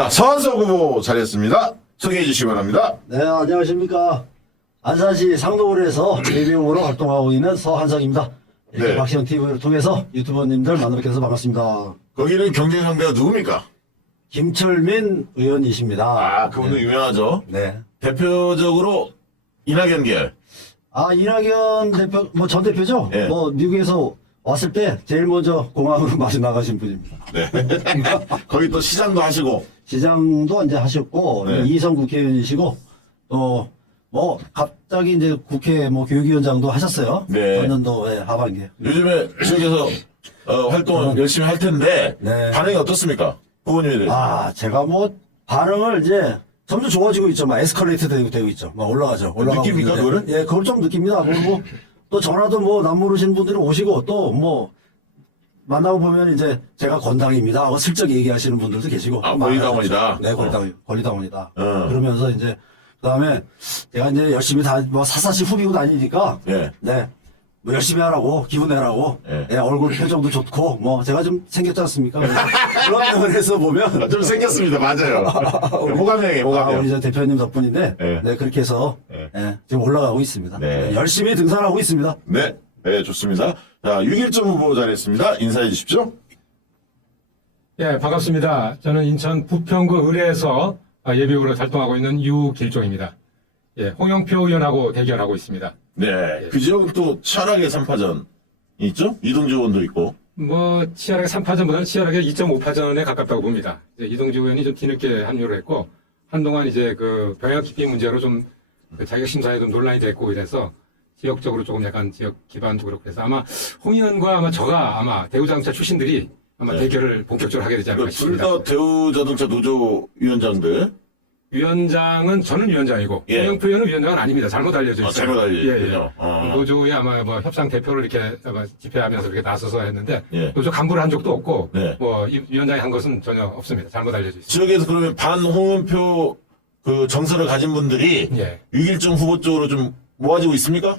자, 서한석 후보 자리했습니다. 소개해 주시기 바랍니다. 네, 안녕하십니까. 안산시 상도구에서 예비후보로 활동하고 있는 서한석입니다. 네. 박시영 TV를 통해서 유튜버님들 만나뵙게 해서 반갑습니다. 거기는 경쟁 상대가 누굽니까? 김철민 의원이십니다. 아, 그분도 유명하죠. 네. 대표적으로 이낙연 계열. 아, 이낙연 대표, 전 대표죠? 네. 미국에서 왔을 때 제일 먼저 공항으로 마주 나가신 분입니다. 네. 거기 또 시장도 하시고. 시장도 이제 하셨고, 네. 이성 국회의원이시고, 또, 갑자기 이제 국회 교육위원장도 하셨어요. 네. 전년도 하반기에. 요즘에 지역에서 활동을 열심히 할 텐데 네. 반응이 어떻습니까? 후보님에 대해서. 아, 제가 반응을 이제 점점 좋아지고 있죠. 에스컬레이트 되고 있죠. 올라가죠. 올라가고 느낍니까, 있는데. 그거를? 예, 그걸 좀 느낍니다. 그리고 또 전화도 남 모르시는 분들이 오시고 또 만나고 보면 이제 제가 권당입니다 하고 슬쩍 얘기하시는 분들도 계시고. 아, 권리당원이다? 네, 권리당원이다. 어. 그러면서 이제 그다음에 제가 이제 열심히 사사시 후비고 다니니까. 예. 네. 열심히 하라고, 기분 내라고, 예. 얼굴 표정도 좋고, 제가 좀 생겼지 않습니까? 그런 면에서 보면. 좀 생겼습니다. 맞아요. 호감형이. 우리 저 대표님 덕분인데, 예. 네, 그렇게 해서, 예. 지금 올라가고 있습니다. 네. 네, 열심히 등산하고 있습니다. 네. 네, 좋습니다. 자, 6.1점 후보 자리했습니다. 인사해 주십시오. 예, 반갑습니다. 저는 인천 부평구 의뢰에서 예비후보로 활동하고 있는 유길종입니다. 예, 홍영표 의원하고 대결하고 있습니다. 네. 그 지역은 또 치열하게 3파전이 있죠? 이동주 의원도 있고. 치열하게 3파전보다는 치열하게 2.5파전에 가깝다고 봅니다. 이동주 의원이 좀 뒤늦게 합류를 했고, 한동안 이제 그 병역 기피 문제로 좀 자격 심사에 좀 논란이 됐고 이래서 지역적으로 조금 약간 지역 기반도 그렇고 해서 아마 홍 의원과 저가 대우자동차 출신들이 네. 대결을 본격적으로 하게 되지 않을까 둘 싶습니다. 다 대우자동차 노조 위원장들. 위원장은 저는 위원장이고 예. 홍영표 의원은 위원장은 아닙니다. 잘못 알려져 있어요. 잘못 알려져 예, 있군요. 예. 노조에 협상 대표를 이렇게 집회하면서 이렇게 나서서 했는데 예. 노조 간부를 한 적도 없고 네. 이 위원장이 한 것은 전혀 없습니다. 잘못 알려져 있습니다. 지역에서 그러면 반홍은표 그 정서를 가진 분들이 예. 6.1점 후보 쪽으로 좀 모아지고 있습니까?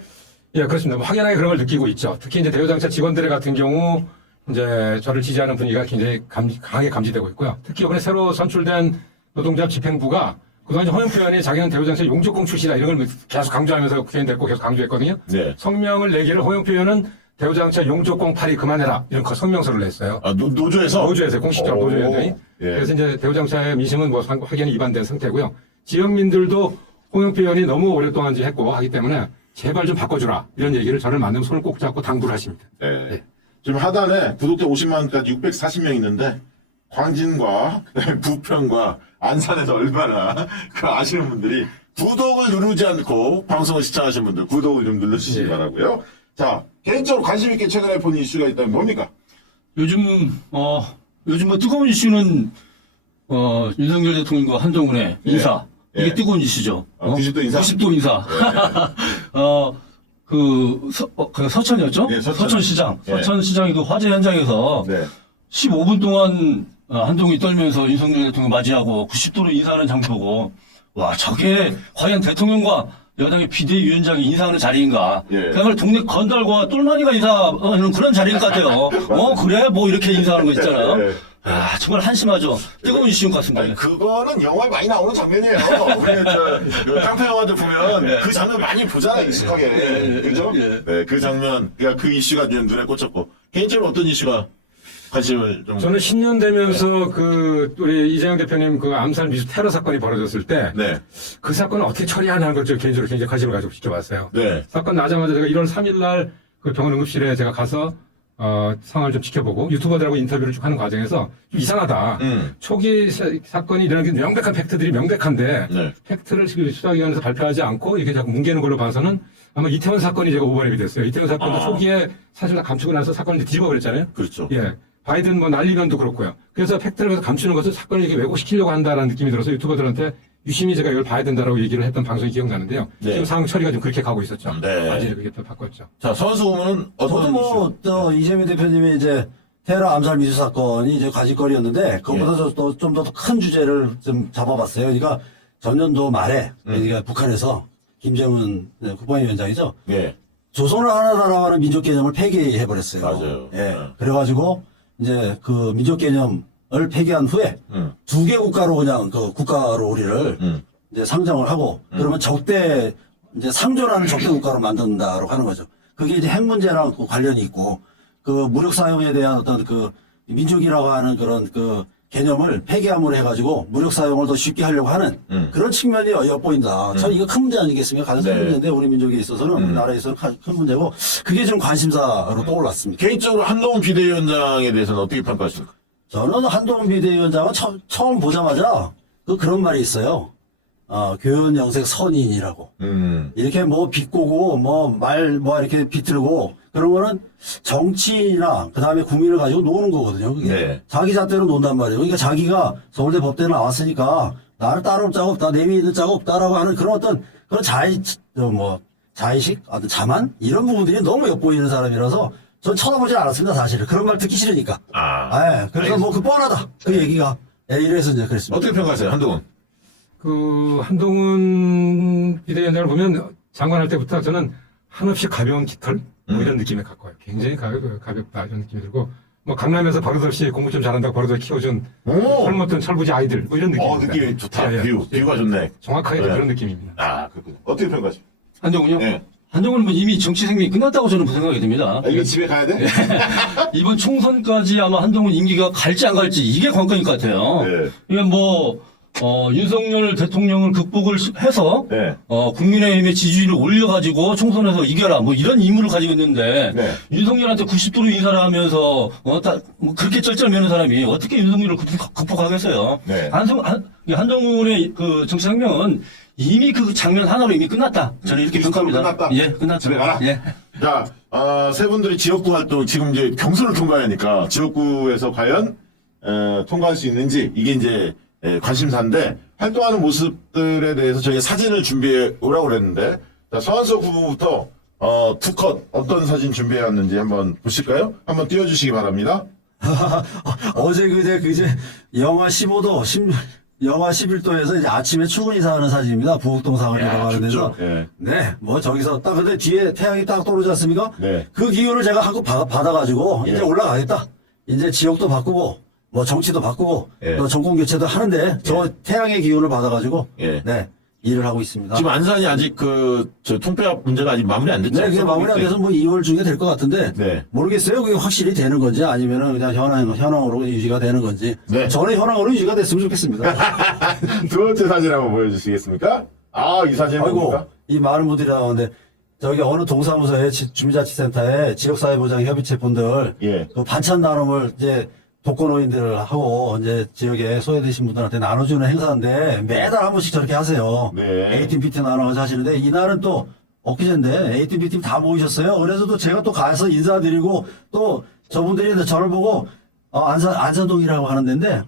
예, 그렇습니다. 확연하게 그런 걸 느끼고 있죠. 특히 이제 대우자동차 직원들 같은 경우 이제 저를 지지하는 분위기가 굉장히 강하게 감지되고 있고요. 특히 이번에 새로 선출된 노동조합 집행부가 그동안 홍영표 의원이 자기는 대우자동차 용접공 출신이다 이런 걸 계속 강조하면서 국회의원 됐고 계속 강조했거든요. 네. 성명을 내기를 홍영표 의원은 대우자동차 용접공 파리 그만해라 이런 성명서를 냈어요. 아, 노조에서? 노조에서 공식적으로 오. 노조위원장이. 예. 그래서 이제 대우자동차의 민심은 확연히 위반된 상태고요. 지역민들도 홍영표 의원이 너무 오랫동안 했고 하기 때문에 제발 좀 바꿔주라 이런 얘기를 저를 만나면 손을 꼭 잡고 당부를 하십니다. 네. 네. 지금 하단에 구독자 50만까지 640명 있는데 광진과 부평과 안산에서 얼마나 그 아시는 분들이 구독을 누르지 않고 방송을 시청하시는 분들 구독을 좀 눌러주시기 네. 바라고요. 자, 개인적으로 관심 있게 최근에 본 이슈가 있다면 뭡니까? 요즘 뜨거운 이슈는 윤석열 대통령과 한동훈의 예. 인사. 이게 예. 뜨거운 이슈죠. 90도 인사? 90도 인사. 그 서천이었죠? 예, 서천. 서천시장. 예. 서천시장이 그 화재 현장에서 네. 15분 동안 한동훈이 떨면서 윤석열 대통령 맞이하고 90도로 인사하는 장소고, 와, 저게 과연 대통령과 여당의 비대위원장이 인사하는 자리인가? 예. 그야말로 동네 건달과 똘마니가 인사하는 그런 자리인 것 같아요. 그래? 이렇게 인사하는 거 있잖아요. 예. 아, 정말 한심하죠. 뜨거운 이슈인 것 같습니다. 아니, 그거는 영화에 많이 나오는 장면이에요. 우리 깡패 영화들 보면 그 장면 많이 보잖아요, 익숙하게. 그죠? 예. 네, 그 장면, 그러니까 그 이슈가 좀 눈에 꽂혔고. 개인적으로 어떤 이슈가 관심을 좀. 저는 10년 되면서 우리 이재명 대표님 암살 미수 테러 사건이 벌어졌을 때 네. 그 사건을 어떻게 처리하냐는 걸 개인적으로 굉장히 관심을 가지고 지켜봤어요. 네. 사건 나자마자 제가 1월 3일 날 그 병원 응급실에 제가 가서 상황을 좀 지켜보고 유튜버들하고 인터뷰를 쭉 하는 과정에서 좀 이상하다. 초기 사건이 일어나는 명백한 팩트들이 명백한데 네. 팩트를 수사기관에서 발표하지 않고 이렇게 자꾸 뭉개는 걸로 봐서는 아마 이태원 사건이 제가 오버랩이 됐어요. 이태원 사건도 초기에 사실 다 감추고 나서 사건을 뒤집어 버렸잖아요. 그렇죠. 예. 바이든 난리면도 그렇고요. 그래서 팩트를 감추는 것을 사건을 이렇게 왜곡시키려고 한다라는 느낌이 들어서 유튜버들한테 유심히 제가 이걸 봐야 된다라고 얘기를 했던 방송이 기억나는데요. 네. 지금 상황 처리가 좀 그렇게 가고 있었죠. 네. 완전히 그게 또 바꿨죠. 자, 선수 후보는 어떤 이슈? 저도 이재명 대표님이 이제 테러 암살 미수 사건이 이제 가지거리였는데, 그것보다 좀 더 큰 주제를 좀 잡아봤어요. 그러니까 전년도 말에, 그러니까 북한에서 김정은 국방위원장이죠. 예. 조선을 하나라고 하는 민족 개념을 폐기해버렸어요. 맞아요. 예. 네. 그래가지고 이제 그 민족 개념 폐기한 후에 두 개 국가로 그냥 그 국가로 우리를 이제 상정을 하고 그러면 적대 이제 상존하는 적대 국가로 만든다고 하는 거죠. 그게 이제 핵 문제랑 또 관련이 있고 그 무력 사용에 대한 어떤 그 민족이라고 하는 그런 그 개념을 폐기함으로 해가지고 무력 사용을 더 쉽게 하려고 하는 그런 측면이 엿보인다. 참 이거 큰 문제 아니겠습니까? 가장 큰 네. 문제인데 우리 민족에 있어서는 우리나라에 있어서는 큰 문제고 그게 좀 관심사로 떠올랐습니다. 개인적으로 한동훈 비대위원장에 대해서는 어떻게 평가하십니까? 저는 한동훈 비대위원장은 처음 보자마자 그런 말이 있어요. 교연 영색 선인이라고. 이렇게 뭐 비꼬고 뭐 이렇게 비틀고 그런 거는 정치인이나 그 다음에 국민을 가지고 노는 거거든요. 그게. 네. 자기 잣대로 논단 말이에요. 그러니까 자기가 서울대 법대를 나왔으니까 나를 따라올 자가 없다, 내 위에 있는 자가 없다라고 하는 그런 어떤 그런 자의식, 어떤 자만 이런 부분들이 너무 엿보이는 사람이라서 전 쳐다보지 않았습니다, 사실은. 그런 말 듣기 싫으니까. 예, 그래서 뭐 그 뻔하다. 그 얘기가. 예, 이래서 이제 그랬습니다. 어떻게 평가하세요, 한동훈? 한동훈 비대위원장을 보면 장관할 때부터 저는 한없이 가벼운 깃털 뭐 이런 느낌에 가까워요. 굉장히 가볍다 이런 느낌이 들고 뭐 강남에서 버릇없이 공부 좀 잘한다고 버릇없이 키워준 젊었던 철부지 아이들 뭐 이런 느낌입니다. 느낌이 좋다. 예, 예. 뷰가 좋네. 정확하게 네. 그런 느낌입니다. 그렇군요. 어떻게 평가하십니까? 한동훈요? 네. 한동훈은 뭐 이미 정치 생명이 끝났다고 저는 생각이 듭니다. 이거 집에 가야 돼? 이번 총선까지 아마 한동훈 임기가 갈지 안 갈지 이게 관건일 것 같아요. 네. 이게 윤석열 대통령을 극복을 해서 네. 국민의힘의 지지율을 올려가지고 총선에서 이겨라 뭐 이런 임무를 가지고 있는데 네. 윤석열한테 90도로 인사를 하면서 뭐 그렇게 쩔쩔매는 사람이 어떻게 윤석열을 극복하겠어요? 네. 한동훈의 그 정치 생명은 이미 그 장면 하나로 이미 끝났다. 저는 이렇게 평가합니다. 끝났다? 예, 끝났다. 집에 가라? 예. 자, 세 분들이 지역구 활동, 지금 이제 경선을 통과하니까 지역구에서 과연, 통과할 수 있는지, 이게 이제, 관심사인데, 활동하는 모습들에 대해서 저희가 사진을 준비해 오라고 그랬는데, 자, 서한석 후보부터, 투컷, 어떤 사진 준비해 왔는지 한번 보실까요? 한번 띄워주시기 바랍니다. 어제 그제 영하 15도, 영하 11도에서 이제 아침에 출근 이사하는 사진입니다. 부곡동 사거리라고 하는 데서. 춥죠? 예. 네, 뭐 저기서 딱 근데 뒤에 태양이 딱 떠오르지 않습니까? 네. 그 기운을 제가 한껏 받아가지고 예. 이제 올라가겠다. 이제 지역도 바꾸고 뭐 정치도 바꾸고 예. 또 정권 교체도 하는데 저 태양의 기운을 받아가지고 예. 네 일을 하고 있습니다. 지금 안산이 아직 저 통폐합 문제가 아직 마무리 안 됐죠? 네, 그게 마무리 안 돼서 뭐 2월 중에 될 것 같은데 네. 모르겠어요. 그게 확실히 되는 건지 아니면은 그냥 현황으로 유지가 되는 건지. 네. 저는 현황으로 유지가 됐으면 좋겠습니다. 두 번째 사진 한번 보여주시겠습니까? 이 사진은 아이고, 뭡니까? 이 많은 분들이 나오는데 저기 어느 동사무소에 주민자치센터에 지역사회보장협의체 분들 예. 그 반찬 나눔을 이제 독거노인들하고 이제 지역에 소외되신 분들한테 나눠주는 행사인데 매달 한 번씩 저렇게 하세요. 네. A팀, B팀 나눠서 하시는데 이날은 또 엊그제인데 A팀, B팀 다 모이셨어요. 그래서 또 제가 또 가서 인사드리고 또 저분들이 저를 보고 안산동이라고 하는 데인데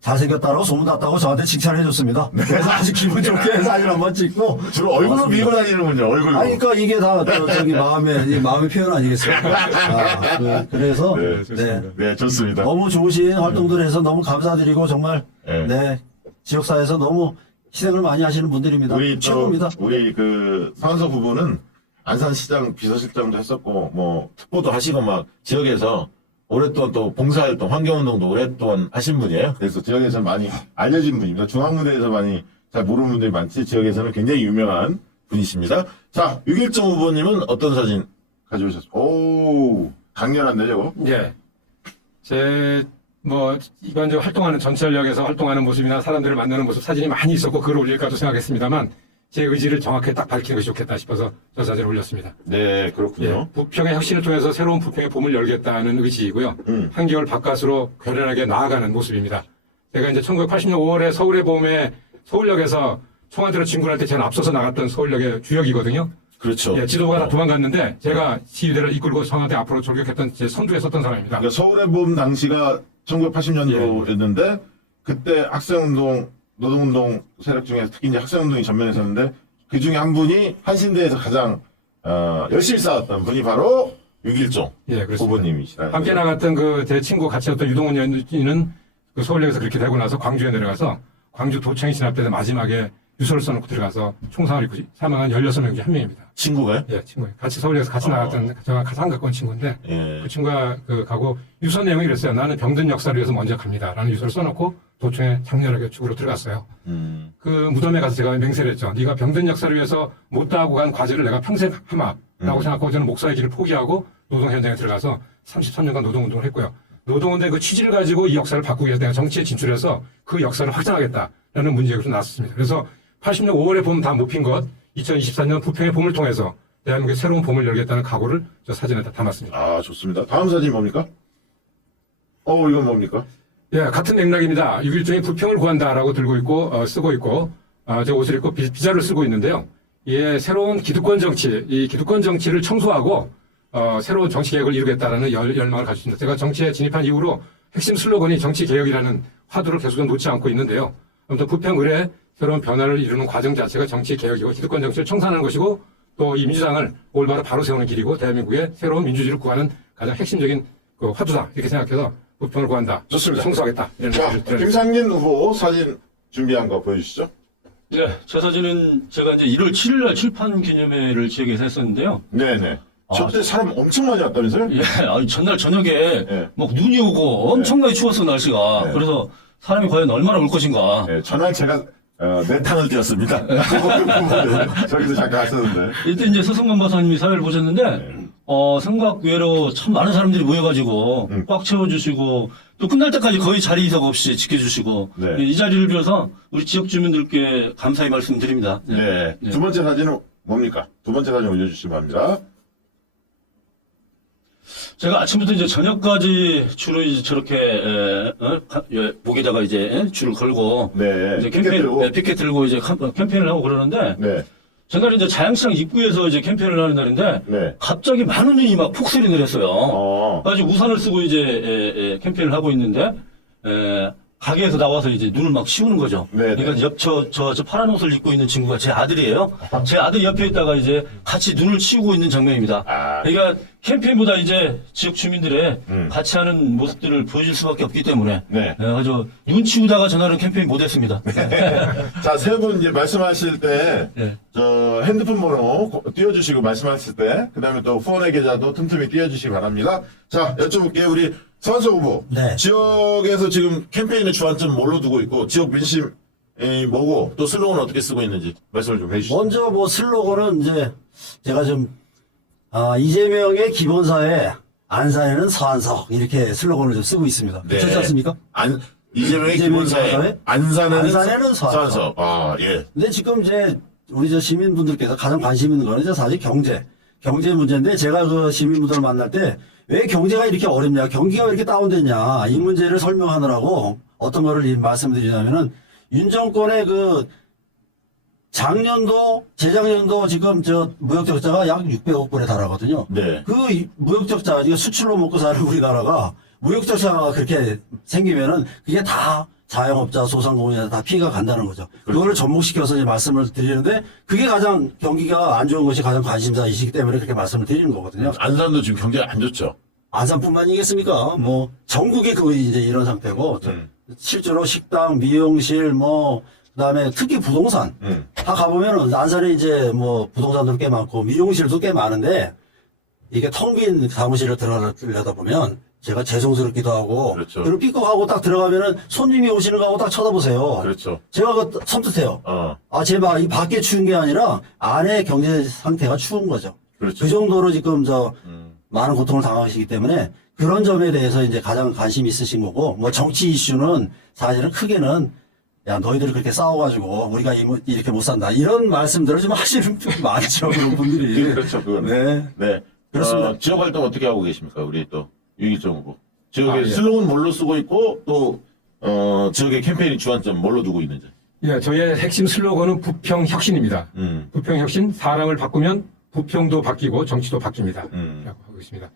잘생겼다고 소문났다고 저한테 칭찬을 해줬습니다. 그래서 아주 기분 좋게 사진 한번 찍고 주로 얼굴로 밀고 다니는군요, 얼굴로. 아니, 그러니까 이게 다 저기 마음의 표현 아니겠습니까? 그래서 네, 좋습니다. 네, 좋습니다. 너무 좋으신 활동들을 해서 너무 감사드리고 정말 네. 네 지역사회에서 너무 희생을 많이 하시는 분들입니다. 최고입니다. 우리 서한석 후보는 안산시장 비서실장도 했었고, 뭐, 특보도 하시고 막 지역에서 오랫동안 또 봉사활동, 환경운동도 오랫동안 하신 분이에요. 그래서 지역에서 많이 알려진 분입니다. 중앙무대에서 많이 잘 모르는 분들이 많지, 지역에서는 굉장히 유명한 분이십니다. 자, 6.1정 후보님은 어떤 사진 가져오셨어요? 오, 강렬한데, 저거? 예. 이번 활동하는 전철역에서 활동하는 모습이나 사람들을 만나는 모습 사진이 많이 있었고 그걸 올릴까도 생각했습니다만 제 의지를 정확하게 딱 밝히는 것이 좋겠다 싶어서 저 사진을 올렸습니다. 네, 그렇군요. 예, 부평의 혁신을 통해서 새로운 부평의 봄을 열겠다는 의지이고요. 한겨울 바깥으로 결연하게 나아가는 모습입니다. 제가 이제 1980년 5월에 서울의 봄에 서울역에서 청와대로 진군할 때 제가 앞서서 나갔던 서울역의 주역이거든요. 그렇죠. 예, 지도부가 다 도망갔는데 제가 시위대를 이끌고 청와대 앞으로 돌격했던 제 선두에 섰던 사람입니다. 그러니까 서울의 봄 당시가 1980년도였는데 그때 학생운동, 노동운동 세력 중에서 특히 이제 학생운동이 전면에 섰는데 그 중에 한 분이 한신대에서 가장 열심히 싸웠던 분이 바로 6.1종 예, 그렇습니다. 후보님이시다. 함께 나갔던 제 친구 같이 했던 유동훈 연주인은 그 서울역에서 그렇게 되고 나서 광주에 내려가서 광주 도청이 진압돼서 마지막에 유서를 써놓고 들어가서 총상을 입고 사망한 16명 중에 한 명입니다. 친구가요? 예, 친구예요. 같이 서울에서 같이 나갔던 저와 같이 한 가까운 친구인데 예. 그 친구가 가고 유서 내용이 그랬어요. 나는 병든 역사를 위해서 먼저 갑니다라는 유서를 써놓고 도청에 장렬하게 죽으러 들어갔어요. 그 무덤에 가서 제가 맹세를 했죠. 네가 병든 역사를 위해서 못다하고 간 과제를 내가 평생 하마라고 생각하고 저는 목사의 길을 포기하고 노동 현장에 들어가서 33년간 노동운동을 했고요. 노동운동의 그 취지를 가지고 이 역사를 바꾸기 위해서 내가 정치에 진출해서 그 역사를 확장하겠다라는 문제가 좀 나왔습니다. 그래서 80년 5월에 봄 다 못 핀 것 2024년 부평의 봄을 통해서 대한민국의 새로운 봄을 열겠다는 각오를 저 사진에다 담았습니다. 아, 좋습니다. 다음 사진 뭡니까? 이건 뭡니까? 예, 같은 맥락입니다. 6.1종이 부평을 구한다라고 들고 있고, 쓰고 있고, 제 옷을 입고 비자를 쓰고 있는데요. 예, 새로운 기득권 정치, 이 기득권 정치를 청소하고, 새로운 정치 개혁을 이루겠다라는 열망을 가지고 있습니다. 제가 정치에 진입한 이후로 핵심 슬로건이 정치 개혁이라는 화두를 계속 놓지 않고 있는데요. 아무튼 부평 의뢰 새로운 변화를 이루는 과정 자체가 정치 개혁이고 기득권 정치를 청산하는 것이고 또 이 민주당을 올바로 바로 세우는 길이고 대한민국의 새로운 민주주의를 구하는 가장 핵심적인 그 화두다 이렇게 생각해서 부평을 구한다. 좋습니다. 청소하겠다. 이런 자, 얘기를 드렸습니다. 김상진 후보 사진 준비한 거 보여주시죠. 네, 제 사진은 제가 이제 1월 7일 날 출판 기념회를 지역에서 했었는데요. 네네. 저때 사람 엄청 많이 왔다면서요? 예, 아니, 전날 저녁에 예. 막 눈이 오고 엄청나게 추웠어, 날씨가. 네. 그래서 사람이 과연 얼마나 올 것인가. 네, 전날 제가 내탕을 띄었습니다. 저기서 잠깐 하셨는데. 이때 이제 서승만 박사님이 사회를 보셨는데, 생각 외로 참 많은 사람들이 모여가지고 꽉 채워주시고, 또 끝날 때까지 거의 자리 이석 없이 지켜주시고, 네. 이 자리를 빌어서 우리 지역 주민들께 감사의 말씀드립니다. 네. 네. 두 번째 사진은 뭡니까? 두 번째 사진 올려주시기 바랍니다. 제가 아침부터 이제 저녁까지 주로 이제 저렇게 목에다가 이제 줄을 걸고 네. 이제 피켓 들고. 피켓 들고 이제 캠페인을 하고 그러는데 네. 전날에 이제 자양시장 입구에서 이제 캠페인을 하는 날인데 네. 갑자기 많은 눈이 막 폭설이 내렸어요. 어. 그래가지고 우산을 쓰고 이제 캠페인을 하고 있는데 가게에서 나와서 이제 눈을 막 씌우는 거죠. 네, 그러니까 저 파란 옷을 입고 있는 친구가 제 아들이에요. 제 아들 옆에 있다가 이제 같이 눈을 치우고 있는 장면입니다. 아. 그러니까 캠페인보다 이제 지역 주민들의 같이 하는 모습들을 보여줄 수밖에 없기 때문에 네. 아주 눈 치우다가 전화는 캠페인 못했습니다. 자, 세 분 이제 말씀하실 때, 네. 저 핸드폰 번호 띄워주시고 말씀하실 때, 그 다음에 또 후원의 계좌도 틈틈이 띄워주시기 바랍니다. 자, 여쭤볼게요. 우리 서한석 후보. 네. 지역에서 지금 캠페인의 주안점 뭘로 두고 있고, 지역 민심이 뭐고, 또 슬로건은 어떻게 쓰고 있는지 말씀을 좀 해주시죠. 먼저 뭐 슬로건은 이제 제가 좀 이재명의 기본사에 안산에는 서한석 이렇게 슬로건을 좀 쓰고 있습니다. 네. 괜찮지 않습니까? 이재명의 이재명의 기본사에 기본사에 안산에는 서한석. 서한석. 아, 예. 근데 지금 이제 우리 저 시민분들께서 가장 관심 있는 거는 이제 사실 경제 문제인데 제가 그 시민분들을 만날 때 왜 경제가 이렇게 어렵냐, 경기가 왜 이렇게 다운됐냐 이 문제를 설명하느라고 어떤 거를 말씀드리냐면은 윤 정권의 그 재작년도 지금 저 무역 적자가 약 600억 불에 달하거든요. 네. 그 무역 적자, 이게 수출로 먹고 사는 우리나라가 무역 적자가 그렇게 생기면은 그게 다 자영업자, 소상공인한테 다 피해가 간다는 거죠. 그거를 접목시켜서 이제 말씀을 드리는데 그게 가장 경기가 안 좋은 것이 가장 관심사이시기 때문에 그렇게 말씀을 드리는 거거든요. 안산도 지금 경제가 안 좋죠. 안산뿐만이겠습니까? 뭐 전국이 거의 이제 이런 상태고 실제로 식당, 미용실, 뭐 그다음에 특히 부동산 다 가보면은 안산에 이제 뭐 부동산도 꽤 많고 미용실도 꽤 많은데 이게 텅 빈 사무실을 들어가려다 보면 제가 죄송스럽기도 하고 그렇죠. 그리고 삐걱하고 딱 들어가면은 손님이 오시는 거하고 딱 쳐다보세요. 그렇죠. 제가 그 섬뜩해요. 어. 이 밖에 추운 게 아니라 안에 경제 상태가 추운 거죠. 그렇죠. 그 정도로 지금 많은 고통을 당하시기 때문에 그런 점에 대해서 이제 가장 관심이 있으신 거고, 뭐 정치 이슈는 사실은 크게는 야, 너희들이 그렇게 싸워가지고 우리가 이렇게 못 산다. 이런 말씀들을 좀 하시는 분 많죠. 그런 분들이. 그렇죠. 그거는. 네. 네. 그렇습니다. 지역 활동 어떻게 하고 계십니까? 우리 또 유기정 후보. 지역의 예. 슬로건 뭘로 쓰고 있고 또 지역의 캠페인 주안점 뭘로 두고 있는지. 예, 저희의 핵심 슬로건은 부평 혁신입니다. 부평 혁신, 사람을 바꾸면 부평도 바뀌고 정치도 바뀝니다. 라고 하고 있습니다.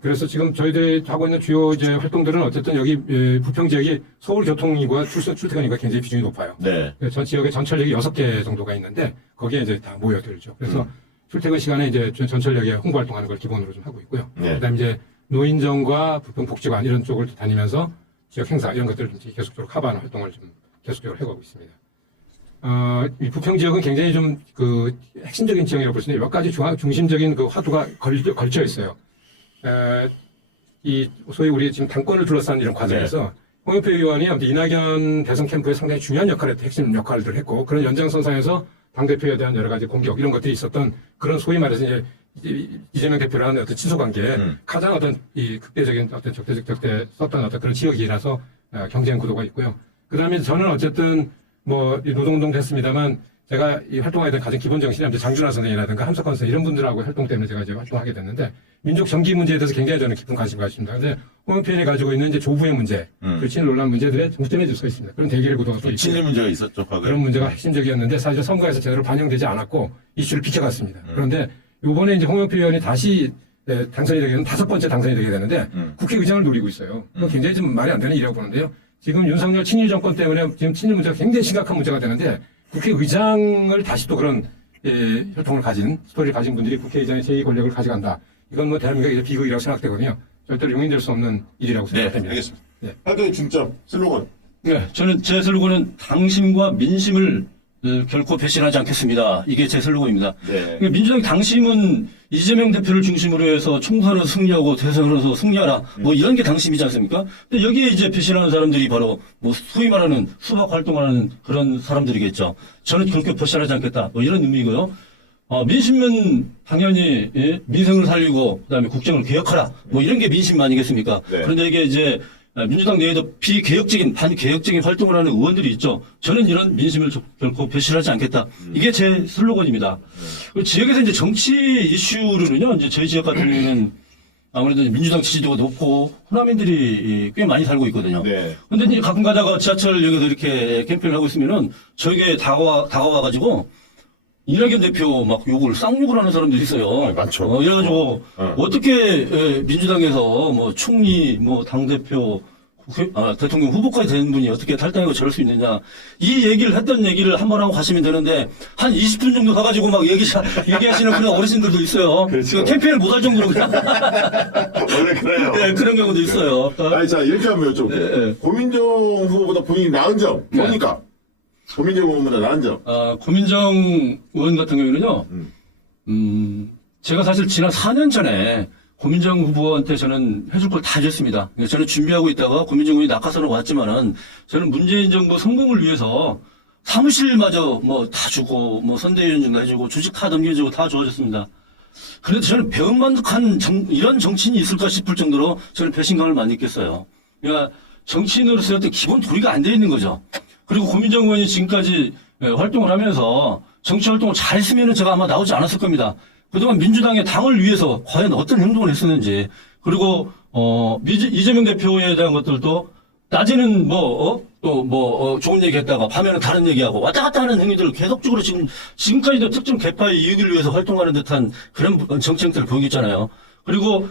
그래서 지금 저희들이 하고 있는 주요 이제 활동들은 어쨌든 여기 부평 지역이 서울 교통이고 출퇴근이가 굉장히 비중이 높아요. 네. 전 지역에 전철역이 6개 정도가 있는데 거기에 이제 다 모여들죠. 그래서 출퇴근 시간에 이제 전철역에 홍보 활동하는 걸 기본으로 좀 하고 있고요. 네. 그다음에 이제 노인정과 부평 복지관 이런 쪽을 다니면서 지역 행사 이런 것들을 좀 계속적으로 커버하는 활동을 좀 계속적으로 해가고 있습니다. 이 부평 지역은 굉장히 좀 그 핵심적인 지역이라고 볼 수 있는데 몇 가지 중심적인 그 화두가 걸쳐 있어요. 이 소위 우리 지금 당권을 둘러싼 이런 과정에서 홍영표 의원이 아무튼 이낙연 대선 캠프에 상당히 중요한 역할을 했고, 핵심 역할들을 했고, 그런 연장선상에서 당대표에 대한 여러 가지 공격 이런 것들이 있었던 그런 소위 말해서 이제 이재명 대표라는 어떤 친소 관계에 가장 어떤 이 극대적인 어떤 적대적 격대 썼던 어떤 그런 지역이라서 경쟁 구도가 있고요. 그 다음에 저는 어쨌든 뭐 노동운동도 했습니다만 제가 이 활동하게 된 가장 기본 정신이 아무튼 장준하 선생이라든가 함석헌 선생 이런 분들하고 활동 때문에 제가 이제 활동하게 됐는데 민족 정기 문제에 대해서 굉장히 저는 깊은 관심을 가집니다. 근데 홍영표 의원이 가지고 있는 이제 조부의 문제, 그 친일 논란 문제들에 정점에 서 있습니다. 그런 대결 구도가 또 있고 친일 문제가 있었죠. 과거에. 그런 문제가 핵심적이었는데 사실 선거에서 제대로 반영되지 않았고 이슈를 비켜갔습니다. 그런데 이번에 이제 홍영표 의원이 다시 당선이 되게 되는 5번째 당선이 되게 되는데 국회의장을 노리고 있어요. 그건 굉장히 좀 말이 안 되는 일이라고 보는데요. 지금 윤석열 친일 정권 때문에 지금 친일 문제가 굉장히 심각한 문제가 되는데 국회의장을 다시 또 그런 혈통을 가진 스토리를 가진 분들이 국회의장의 제2 권력을 가져간다. 이건 뭐 대한민국의 비극이라고 생각되거든요. 절대로 용인될 수 없는 일이라고 네, 생각됩니다. 알겠습니다. 네. 활동의 중점 슬로건. 네, 저는 제 슬로건은 당심과 민심을 결코 배신하지 않겠습니다. 이게 제 슬로건입니다. 네. 민주당 당심은 이재명 대표를 중심으로 해서 총선에서 승리하고 대선에서 승리하라. 뭐 이런 게 당심이지 않습니까? 근데 여기에 이제 배신하는 사람들이 바로 뭐 소위 말하는 수박 활동을 하는 그런 사람들이겠죠. 저는 결코 배신하지 않겠다. 뭐 이런 의미고요. 민심은 당연히 민생을 살리고 그다음에 국정을 개혁하라. 뭐 이런 게 민심 아니겠습니까? 네. 그런데 이게 이제 민주당 내에도 비개혁적인, 반개혁적인 활동을 하는 의원들이 있죠. 저는 이런 민심을 결코 배신하지 않겠다. 이게 제 슬로건입니다. 그리고 지역에서 이제 정치 이슈로는요, 이제 저희 지역 같은 경우에는 아무래도 민주당 지지도가 높고 호남인들이 꽤 많이 살고 있거든요. 네. 근데 이제 가끔 가다가 지하철역에서 이렇게 캠페인을 하고 있으면은 저에게 다가와가지고 이낙연 대표 막 욕을 쌍욕을 하는 사람들이 있어요. 많죠. 이래가지고 어떻게 민주당에서 뭐 총리, 뭐 당대표, 대통령 후보까지 되는 분이 어떻게 탈당하고 저럴 수 있느냐. 이 얘기를 했던 얘기를 한 번 하고 가시면 되는데 한 20분 정도 가가지고 막 얘기하시는 그런 어르신들도 있어요. 그렇죠. 캠페인을 못 할 정도로 그냥. 원래 그래요. 네, 그런 경우도 있어요. 아니, 자, 이렇게 하면 여쭤볼게요. 고민정 후보보다 본인이 나은 점, 뭡니까? 고민정 후보보다 나은 점. 고민정 의원 같은 경우에는요, 제가 사실 지난 4년 전에 고민정 후보한테 저는 해줄 걸 다 해줬습니다. 저는 준비하고 있다가 고민정 의원이 낙하산으로 왔지만은 저는 문재인 정부 성공을 위해서 사무실마저 뭐 다 주고, 뭐 선대위원장도 해주고, 주식 다 넘겨주고 다 도와줬습니다. 그래도 저는 배은만득한 이런 정치인이 있을까 싶을 정도로 저는 배신감을 많이 느꼈어요. 그러니까 정치인으로서 어떤 기본 도리가 안 돼 있는 거죠. 그리고 고민정 의원이 지금까지 활동을 하면서 정치 활동을 잘했으면 제가 아마 나오지 않았을 겁니다. 그동안 민주당의 당을 위해서 과연 어떤 행동을 했었는지, 그리고 이재명 대표에 대한 것들도 낮에는 좋은 얘기 했다가 밤에는 다른 얘기하고 왔다 갔다 하는 행위들을 계속적으로 지금까지도 특정 계파의 이익을 위해서 활동하는 듯한 그런 정치 행태를 보이고 있잖아요. 그리고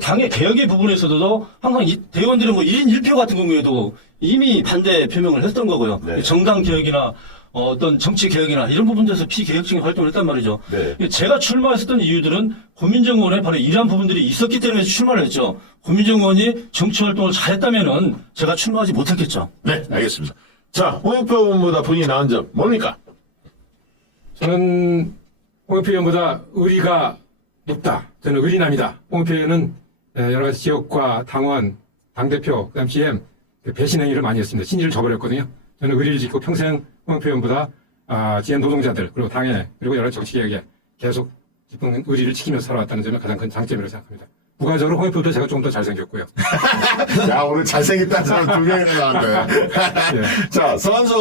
당의 개혁의 부분에서도 항상 대의원들은 뭐 1인 1표 같은 경우에도 이미 반대 표명을 했던 거고요. 네. 정당 개혁이나 어떤 정치 개혁이나 이런 부분들에서 비개혁적인 활동을 했단 말이죠. 네. 제가 출마했었던 이유들은 고민정 의원의 바로 이러한 부분들이 있었기 때문에 출마를 했죠. 고민정 의원이 정치 활동을 잘했다면은 제가 출마하지 못했겠죠. 네, 알겠습니다. 자, 홍영표 후보보다 본인이 나은 점, 뭡니까? 저는 홍영표 의원보다 의리가 높다. 저는 의리남이다. 홍영표 의원은 여러 가지 지역과 당원, 당대표, 그다음 GM 배신 행위를 많이 했습니다. 친일을 저버렸거든요. 저는 의리를 짓고 평생 홍영표 의원보다 GM 노동자들 그리고 당에 그리고 여러 정치개혁에 계속 깊은 의리를 지키면서 살아왔다는 점이 가장 큰 장점이라고 생각합니다. 부가적으로 홍영표보다 제가 조금 더 잘생겼고요. 야, 오늘 잘생겼다는 사람 2명이나 나왔네. 예. 자, 서한석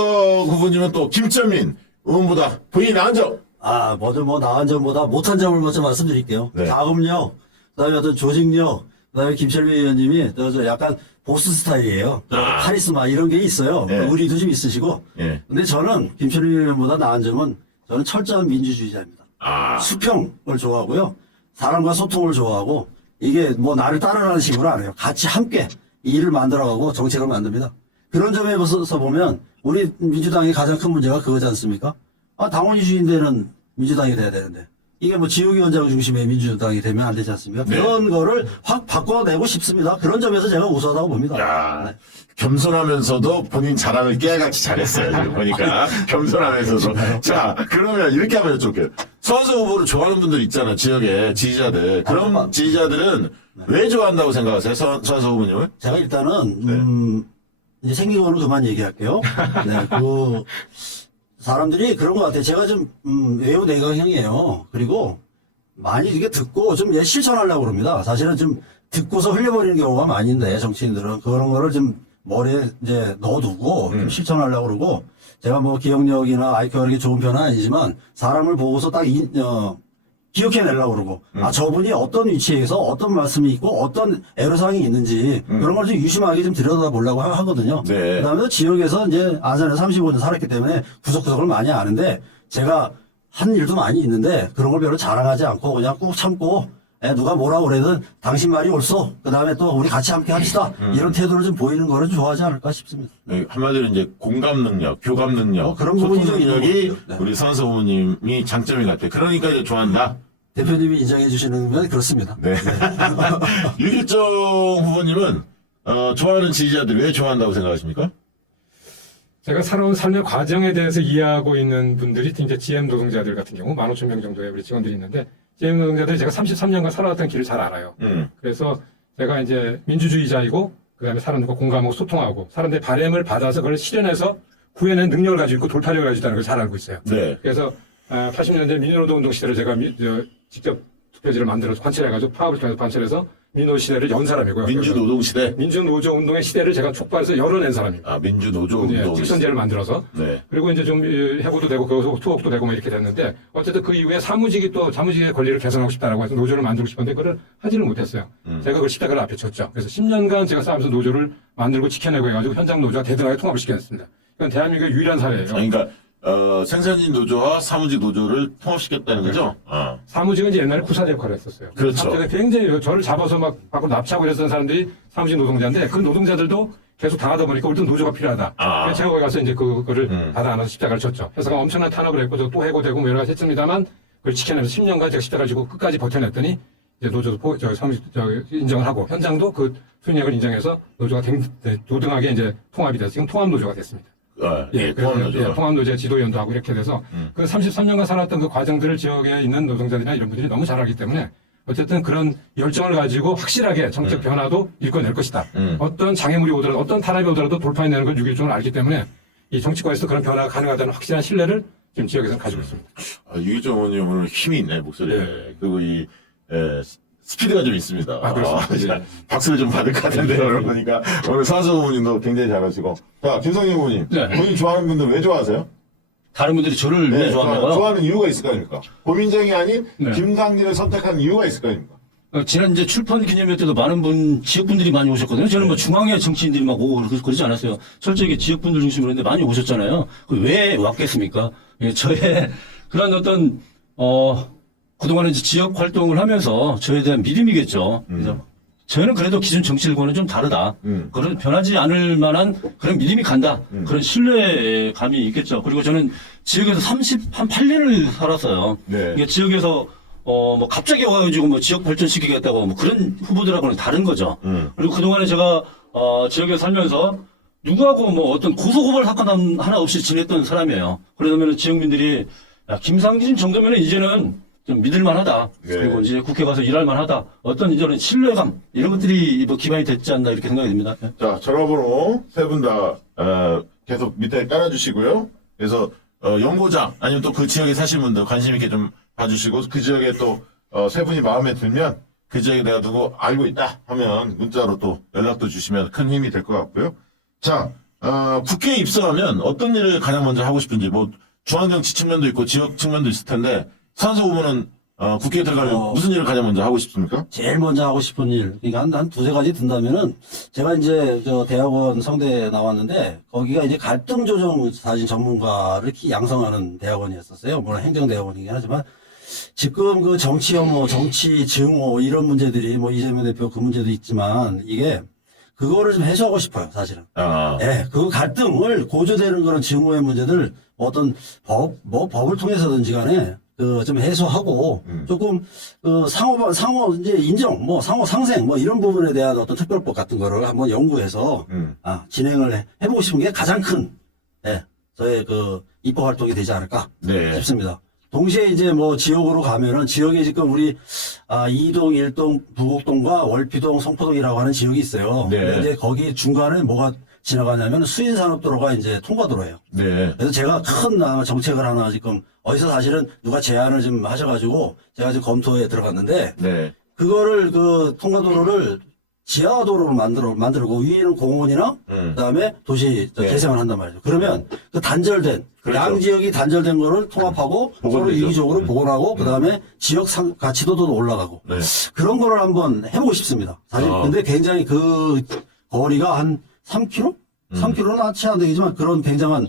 후보님은 또 김천민 의원보다 본인이 나은 점. 먼저 나은 점보다 못한 점을 먼저 말씀드릴게요. 네. 자금력, 그다음에 어떤 조직력, 그다음에 김철미 의원님이 저 약간 보스 스타일이에요. 카리스마 이런 게 있어요. 네. 의리도 좀 있으시고. 예. 근데 저는 김철미 의원보다 나은 점은 저는 철저한 민주주의자입니다. 수평을 좋아하고요. 사람과 소통을 좋아하고 이게 뭐 나를 따라가는 식으로 안 해요. 같이 함께 이 일을 만들어가고 정책을 만듭니다. 그런 점에 있어서 보면 우리 민주당의 가장 큰 문제가 그거지 않습니까? 당원 위주인 데는 민주당이 돼야 되는데 이게 뭐 지역위원장 중심의 민주당이 되면 안 되지 않습니까? 네. 그런 거를 확 바꿔내고 싶습니다. 그런 점에서 제가 우수하다고 봅니다. 야, 겸손하면서도 본인 자랑을 깨알같이 잘했어요. 지금 보니까. 겸손하면서도. 자, 그러면 이렇게 한번 여쭤볼게요. 선수 후보를 좋아하는 분들 있잖아, 지역에 지지자들. 그럼 지지자들은 왜 좋아한다고 생각하세요? 선수 후보님을? 제가 일단은 이제 생긴 거는 그만 얘기할게요. 네, 그 사람들이 그런 것 같아요. 제가 좀 외유 내강형이에요. 그리고 많이 이렇게 듣고 좀 실천하려고 그럽니다. 사실은 좀 듣고서 흘려버리는 경우가 많이 있는데 정치인들은 그런 거를 좀 머리에 이제 넣어두고 좀 실천하려고 그러고 제가 뭐 기억력이나 IQ가 그렇게 좋은 편은 아니지만 사람을 보고서 딱 기억해내려고 그러고, 아, 저분이 어떤 위치에서 어떤 말씀이 있고 어떤 애로사항이 있는지 그런 걸 좀 유심하게 좀 들여다보려고 하거든요. 네. 그 다음에 지역에서 이제 안산에 35년 살았기 때문에 구석구석을 많이 아는데 제가 한 일도 많이 있는데 그런 걸 별로 자랑하지 않고 그냥 꾹 참고 누가 뭐라 그래든 당신 말이 옳소. 그 다음에 또 우리 같이 함께 합시다. 이런 태도를 좀 보이는 거를 좋아하지 않을까 싶습니다. 네, 한마디로 이제 공감 능력, 교감 능력, 그런 부분이 소통 좀 능력이 있는 것 같아요. 네. 우리 선수 후보님이 장점인 것 같아요. 그러니까 이제 좋아한다. 대표님이 인정해 주시는 건 그렇습니다. 네. 유길정 후보님은 좋아하는 지지자들 왜 좋아한다고 생각하십니까? 제가 살아온 삶의 과정에 대해서 이해하고 있는 분들이 이제 GM 노동자들 같은 경우 15,000명 정도의 우리 직원들이 있는데 GM 노동자들이 제가 33년간 살아왔던 길을 잘 알아요. 그래서 제가 이제 민주주의자이고 그다음에 사람들과 공감하고 소통하고 사람들의 바램을 받아서 그걸 실현해서 구해낸 능력을 가지고 있고 돌파력을 가지고 있다는 걸 잘 알고 있어요. 네. 그래서 80년대 민주노동운동 시대를 제가 직접 투표지를 만들어서 관찰해가지고 파업을 통해서 관찰해서 민노 시대를 연 사람이고요. 민주노동시대? 민주노조 운동의 시대를 제가 촉발해서 열어낸 사람입니다. 아, 민주노조 네, 운동. 직선제를 만들어서. 네. 그리고 이제 좀 해고도 되고 거기서 투옥도 되고 뭐 이렇게 됐는데 어쨌든 그 이후에 자무직의 권리를 개선하고 싶다라고 해서 노조를 만들고 싶었는데 그걸 하지를 못했어요. 제가 그걸 십자가를 앞에 쳤죠. 그래서 10년간 제가 싸우면서 노조를 만들고 지켜내고 해가지고 현장 노조와 대등하게 통합을 시켜냈습니다. 이건 대한민국의 유일한 사례예요. 그러니까 생산직 노조와 사무직 노조를 통합시켰다는 거죠? 아. 사무직은 이제 옛날에 구사제 역할을 했었어요. 그렇죠. 사무직은 굉장히 저를 잡아서 막 밖으로 납치하고 이랬던 사람들이 사무직 노동자인데 그 노동자들도 계속 당하다 보니까 우리도 노조가 필요하다. 아. 그래서 제가 거기 가서 이제 그거를 닫아 안아서 십자가를 쳤죠. 회사가 엄청난 탄압을 했고 또 해고되고 뭐 여러 가지 했습니다만 그걸 지켜내면서 10년간 제가 십자가를 지고 끝까지 버텨냈더니 이제 노조도 인정을 하고 현장도 그 수익력을 인정해서 노조가 도등하게 이제 통합이 돼서 지금 통합 노조가 됐습니다. 아, 예, 통합 그래서 노조가. 통합노조의 지도위원도 하고 이렇게 돼서 그 33년간 살았던 그 과정들을 지역에 있는 노동자들이나 이런 분들이 너무 잘 알기 때문에 어쨌든 그런 열정을 가지고 확실하게 정책 변화도 일궈낼 것이다. 어떤 장애물이 오더라도 어떤 탄압이 오더라도 돌파해내는 걸 6.1종을 알기 때문에 이 정치권에서 그런 변화가 가능하다는 확실한 신뢰를 지금 지역에서는 가지고 있습니다. 아, 유길정 의원님 오늘 힘이 있네, 목소리에. 네. 그리고 스피드가 좀 있습니다. 아, 그렇습니다. 자, 네. 박수를 좀 받을 것 같은데요, 여러분 보니까. 오늘 선수 후보님도 굉장히 잘하시고. 자, 김성님 후보님. 네. 본인 좋아하는 분들 왜 좋아하세요? 다른 분들이 저를 왜 좋아하나요? 좋아하는 이유가 있을 거 아닙니까? 고민정이 아닌 네. 김상진을 선택한 이유가 있을 거 아닙니까? 지난 이제 출판 기념회 때도 많은 지역분들이 많이 오셨거든요. 저는 뭐 중앙의 정치인들이 막 오고 그러지 않았어요. 솔직히 지역분들 중심으로 했는데 많이 오셨잖아요. 왜 왔겠습니까? 예, 저의 그런 어떤, 그동안에 이제 지역 활동을 하면서 저에 대한 믿음이겠죠. 그래서 저는 그래도 기존 정치들과는 좀 다르다. 그런 변하지 않을 만한 그런 믿음이 간다. 그런 신뢰감이 있겠죠. 그리고 저는 지역에서 8년을 살았어요. 네. 그러니까 지역에서 뭐 갑자기 와가지고 뭐 지역 발전시키겠다고 뭐 그런 후보들하고는 다른 거죠. 그리고 그동안에 제가 지역에 살면서 누구하고 뭐 어떤 고소고발 사건 하나 없이 지냈던 사람이에요. 그러면 지역민들이 야, 김상진 정도면은 이제는 좀 믿을만하다. 네. 그리고 이제 국회 가서 일할만하다. 어떤 이제는 신뢰감 이런 것들이 뭐 기반이 됐지 않나 이렇게 생각이 듭니다. 자, 전화번호 세 분 다 계속 밑에 깔아주시고요. 그래서 연고장 아니면 또 그 지역에 사시는 분들 관심 있게 좀 봐주시고 그 지역에 또 세 분이 마음에 들면 그 지역에 내가 누구 알고 있다 하면 문자로 또 연락도 주시면 큰 힘이 될 것 같고요. 자, 국회에 입성하면 어떤 일을 가장 먼저 하고 싶은지 뭐 중앙정치 측면도 있고 지역 측면도 있을 텐데 선수 후보는 국회에 들어가면 무슨 일을 가장 먼저 하고 싶습니까? 제일 먼저 하고 싶은 일, 그러니까 한 두세 가지 든다면은, 제가 이제 대학원 성대에 나왔는데, 거기가 이제 갈등 조정 사진 전문가를 양성하는 대학원이었었어요. 물론 행정대학원이긴 하지만, 지금 그 정치 혐오, 정치 증오, 이런 문제들이 뭐 이재명 대표 그 문제도 있지만, 이게, 그거를 좀 해소하고 싶어요, 사실은. 예, 그 갈등을 고조되는 그런 증오의 문제들, 어떤 법을 통해서든지 간에 좀 해소하고 조금 상호 이제 인정 뭐 상호 상생 뭐 이런 부분에 대한 어떤 특별법 같은 거를 한번 연구해서 진행을 해보고 싶은 게 가장 큰 저의 입법 활동이 되지 않을까 네. 싶습니다. 동시에 이제 뭐 지역으로 가면은 지역에 지금 우리 이동, 일동, 부곡동과 월피동, 성포동이라고 하는 지역이 있어요. 네. 근데 이제 거기 중간에 뭐가 지나가냐면 수인산업도로가 이제 통과도로예요. 네. 그래서 제가 큰 정책을 하나 지금 어디서 사실은 누가 제안을 좀 하셔가지고 제가 지금 검토에 들어갔는데 네. 그거를 통과도로를 지하도로로 만들고 위에는 공원이나 그다음에 도시 네. 개성을 한단 말이죠. 그러면 그 단절된 그렇죠. 양 지역이 단절된 거를 통합하고 서로 복원되죠. 이기적으로 복원하고 그다음에 지역 가치도도 올라가고 네. 그런 거를 한번 해보고 싶습니다. 사실 근데 굉장히 그 거리가 한 3km? 3km는 채 안 되겠지만 그런 굉장한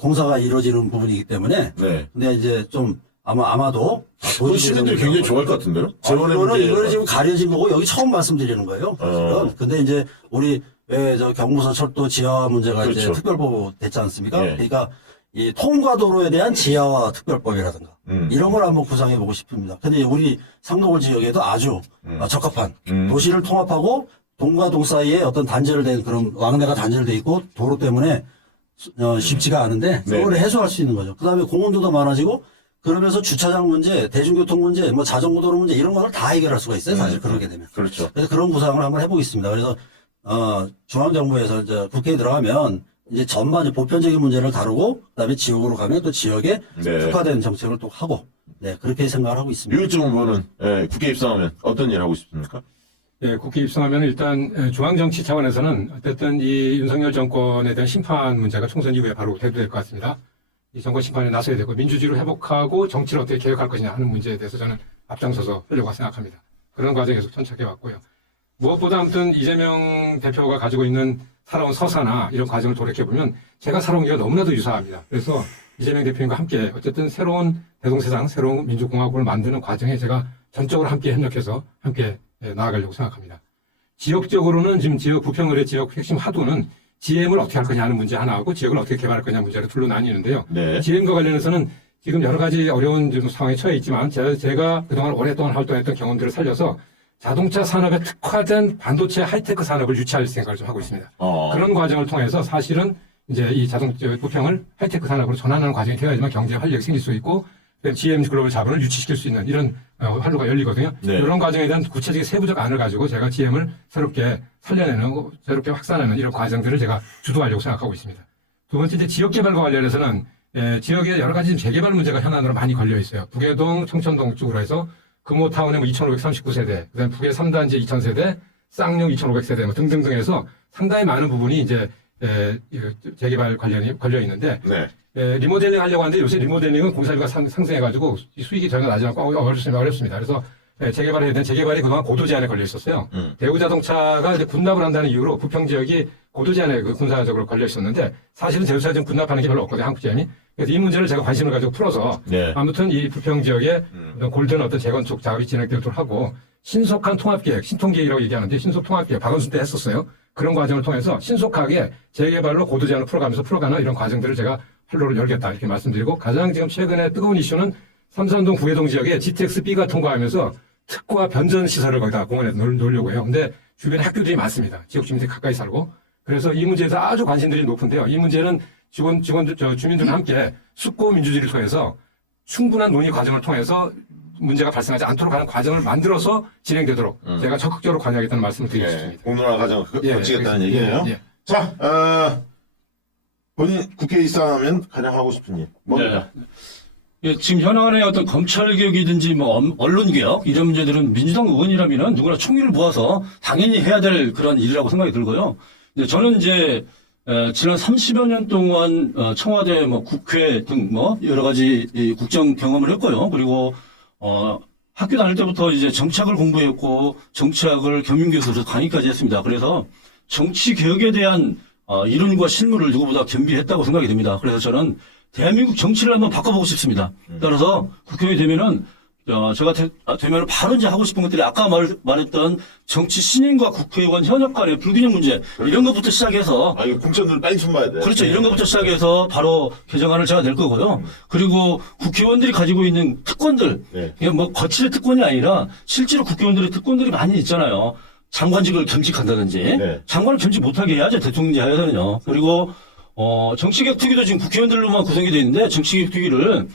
공사가 이루어지는 부분이기 때문에 네. 근데 이제 좀 아마도 그 시민들이 굉장히 좋아할 것 같은데요? 이거는 지금 가려진 거고 여기 처음 말씀드리는 거예요. 사실은. 근데 이제 우리 왜 경부선 철도 지하화 문제가 이제 그렇죠. 특별법 됐지 않습니까? 네. 그러니까 이 통과도로에 대한 지하화 특별법이라든가 이런 걸 한번 구상해 보고 싶습니다. 근데 우리 상노골 지역에도 아주 적합한 도시를 통합하고 동과 동 사이에 어떤 단절된 그런 왕래가 단절돼 있고 도로 때문에 쉽지가 않은데 네. 그걸 해소할 수 있는 거죠. 그다음에 공원도 더 많아지고 그러면서 주차장 문제, 대중교통 문제, 뭐 자전거 도로 문제 이런 것을 다 해결할 수가 있어요. 사실 그러게 되면. 그렇죠. 그래서 그런 구상을 한번 해보겠습니다. 그래서 중앙정부에서 이제 국회에 들어가면 이제 전반 보편적인 문제를 다루고 그다음에 지역으로 가면 또 지역에 네. 특화된 정책을 또 하고 그렇게 생각을 하고 있습니다. 유일정 후보는 국회 입성하면 어떤 일 하고 싶습니까? 예, 국회 입성하면 일단 중앙정치 차원에서는 어쨌든 이 윤석열 정권에 대한 심판 문제가 총선 이후에 바로 대두될 것 같습니다. 이 정권 심판에 나서야 되고 민주주의를 회복하고 정치를 어떻게 개혁할 것이냐 하는 문제에 대해서 저는 앞장서서 하려고 생각합니다. 그런 과정에서 천착해 왔고요. 무엇보다 아무튼 이재명 대표가 가지고 있는 살아온 서사나 이런 과정을 돌이켜보면 제가 살아온 게 너무나도 유사합니다. 그래서 이재명 대표님과 함께 어쨌든 새로운 대동세상, 새로운 민주공화국을 만드는 과정에 제가 전적으로 함께 협력해서 함께 나아가려고 생각합니다. 지역적으로는 지금 지역 부평을의 지역 핵심 하도는 GM을 어떻게 할 거냐 하는 문제 하나하고 지역을 어떻게 개발할 거냐 문제로 둘로 나뉘는데요. 네. GM과 관련해서는 지금 여러 가지 어려운 지금 상황에 처해 있지만 제가 그동안 오랫동안 활동했던 경험들을 살려서 자동차 산업에 특화된 반도체 하이테크 산업을 유치할 생각을 좀 하고 있습니다. 그런 과정을 통해서 사실은 이제 이 자동차 부평을 하이테크 산업으로 전환하는 과정이 되어야지만 경제 활력이 생길 수 있고 GM 글로벌 자본을 유치시킬 수 있는 이런 활로가 열리거든요. 네. 이런 과정에 대한 구체적인 세부적 안을 가지고 제가 GM을 새롭게 살려내는, 새롭게 확산하는 이런 과정들을 제가 주도하려고 생각하고 있습니다. 두 번째, 이제 지역 개발과 관련해서는 지역에 여러 가지 재개발 문제가 현안으로 많이 걸려 있어요. 북해동, 청천동 쪽으로 해서 금호타운에 2,539세대, 그다음 북해 3단지 2,000세대, 쌍용 2,500세대 뭐 등등등 해서 상당히 많은 부분이 이제 재개발 관련이 걸려 있는데 네. 리모델링 하려고 하는데 요새 리모델링은 공사비가 상승해가지고 수익이 저희가 나지 않고 어렵습니다. 그래서 재개발해야 되는 재개발이 그동안 고도 제한에 걸려 있었어요. 대우자동차가 이제 분납을 한다는 이유로 부평 지역이 고도 제한에 군사적으로 걸려 있었는데 사실은 제조차 지금 분납하는 게 별로 없거든요. 한국GM이. 그래서 이 문제를 제가 관심을 가지고 풀어서 네. 아무튼 이 부평 지역에 골든 어떤 재건축 작업이 진행되도록 하고 신속한 통합계획, 신통계획이라고 얘기하는데 신속통합계획 박원순 때 했었어요. 그런 과정을 통해서 신속하게 재개발로 고도 제한을 풀어가는 이런 과정들을 제가 활로를 열겠다 이렇게 말씀드리고 가장 지금 최근에 뜨거운 이슈는 삼산동 구회동 지역에 GTX-B가 통과하면서 특과 변전 시설을 거기다 공원에 놓으려고 해요. 근데 주변에 학교들이 많습니다. 지역 주민들이 가까이 살고. 그래서 이 문제에서 아주 관심들이 높은데요. 이 문제는 주민들과 함께 숙고 민주주의를 통해서 충분한 논의 과정을 통해서 문제가 발생하지 않도록 하는 과정을 만들어서 진행되도록 제가 적극적으로 관여하겠다는 말씀을 드리고 싶습니다. 공론화 과정을 거치겠다는 예, 얘기예요. 예. 자, 본인 국회에 입성하면 가장 하고 싶은 일 뭡니까? 예, 지금 현안의 어떤 검찰 개혁이든지 뭐 언론 개혁 이런 문제들은 민주당 의원이라면은 누구나 총의를 모아서 당연히 해야 될 그런 일이라고 생각이 들고요. 근데 저는 이제 지난 30여 년 동안 청와대 뭐 국회 등 뭐 여러 가지 이 국정 경험을 했고요. 그리고 학교 다닐 때부터 이제 정치학을 공부했고 정치학을 경영교수로 강의까지 했습니다. 그래서 정치 개혁에 대한 이론과 실무를 누구보다 겸비했다고 생각이 됩니다. 그래서 저는 대한민국 정치를 한번 바꿔보고 싶습니다. 따라서 국회에 되면은 제가 되면 바로 이제 하고 싶은 것들이 아까 말했던 정치 신인과 국회의원 현역 간의 불균형 문제 이런 것부터 시작해서 아, 이거 공천들 빨리 손봐야 돼. 그렇죠. 이런 것부터 시작해서 바로 개정안을 제가 낼 거고요. 그리고 국회의원들이 가지고 있는 특권들, 네. 이게 뭐 거칠의 특권이 아니라 실제로 국회의원들의 특권들이 많이 있잖아요. 장관직을 겸직한다든지, 네. 장관을 겸직 못하게 해야죠. 대통령 하에서는요. 그리고 정치개혁 특위도 지금 국회의원들로만 구성이 되어 있는데 정치개혁 특위를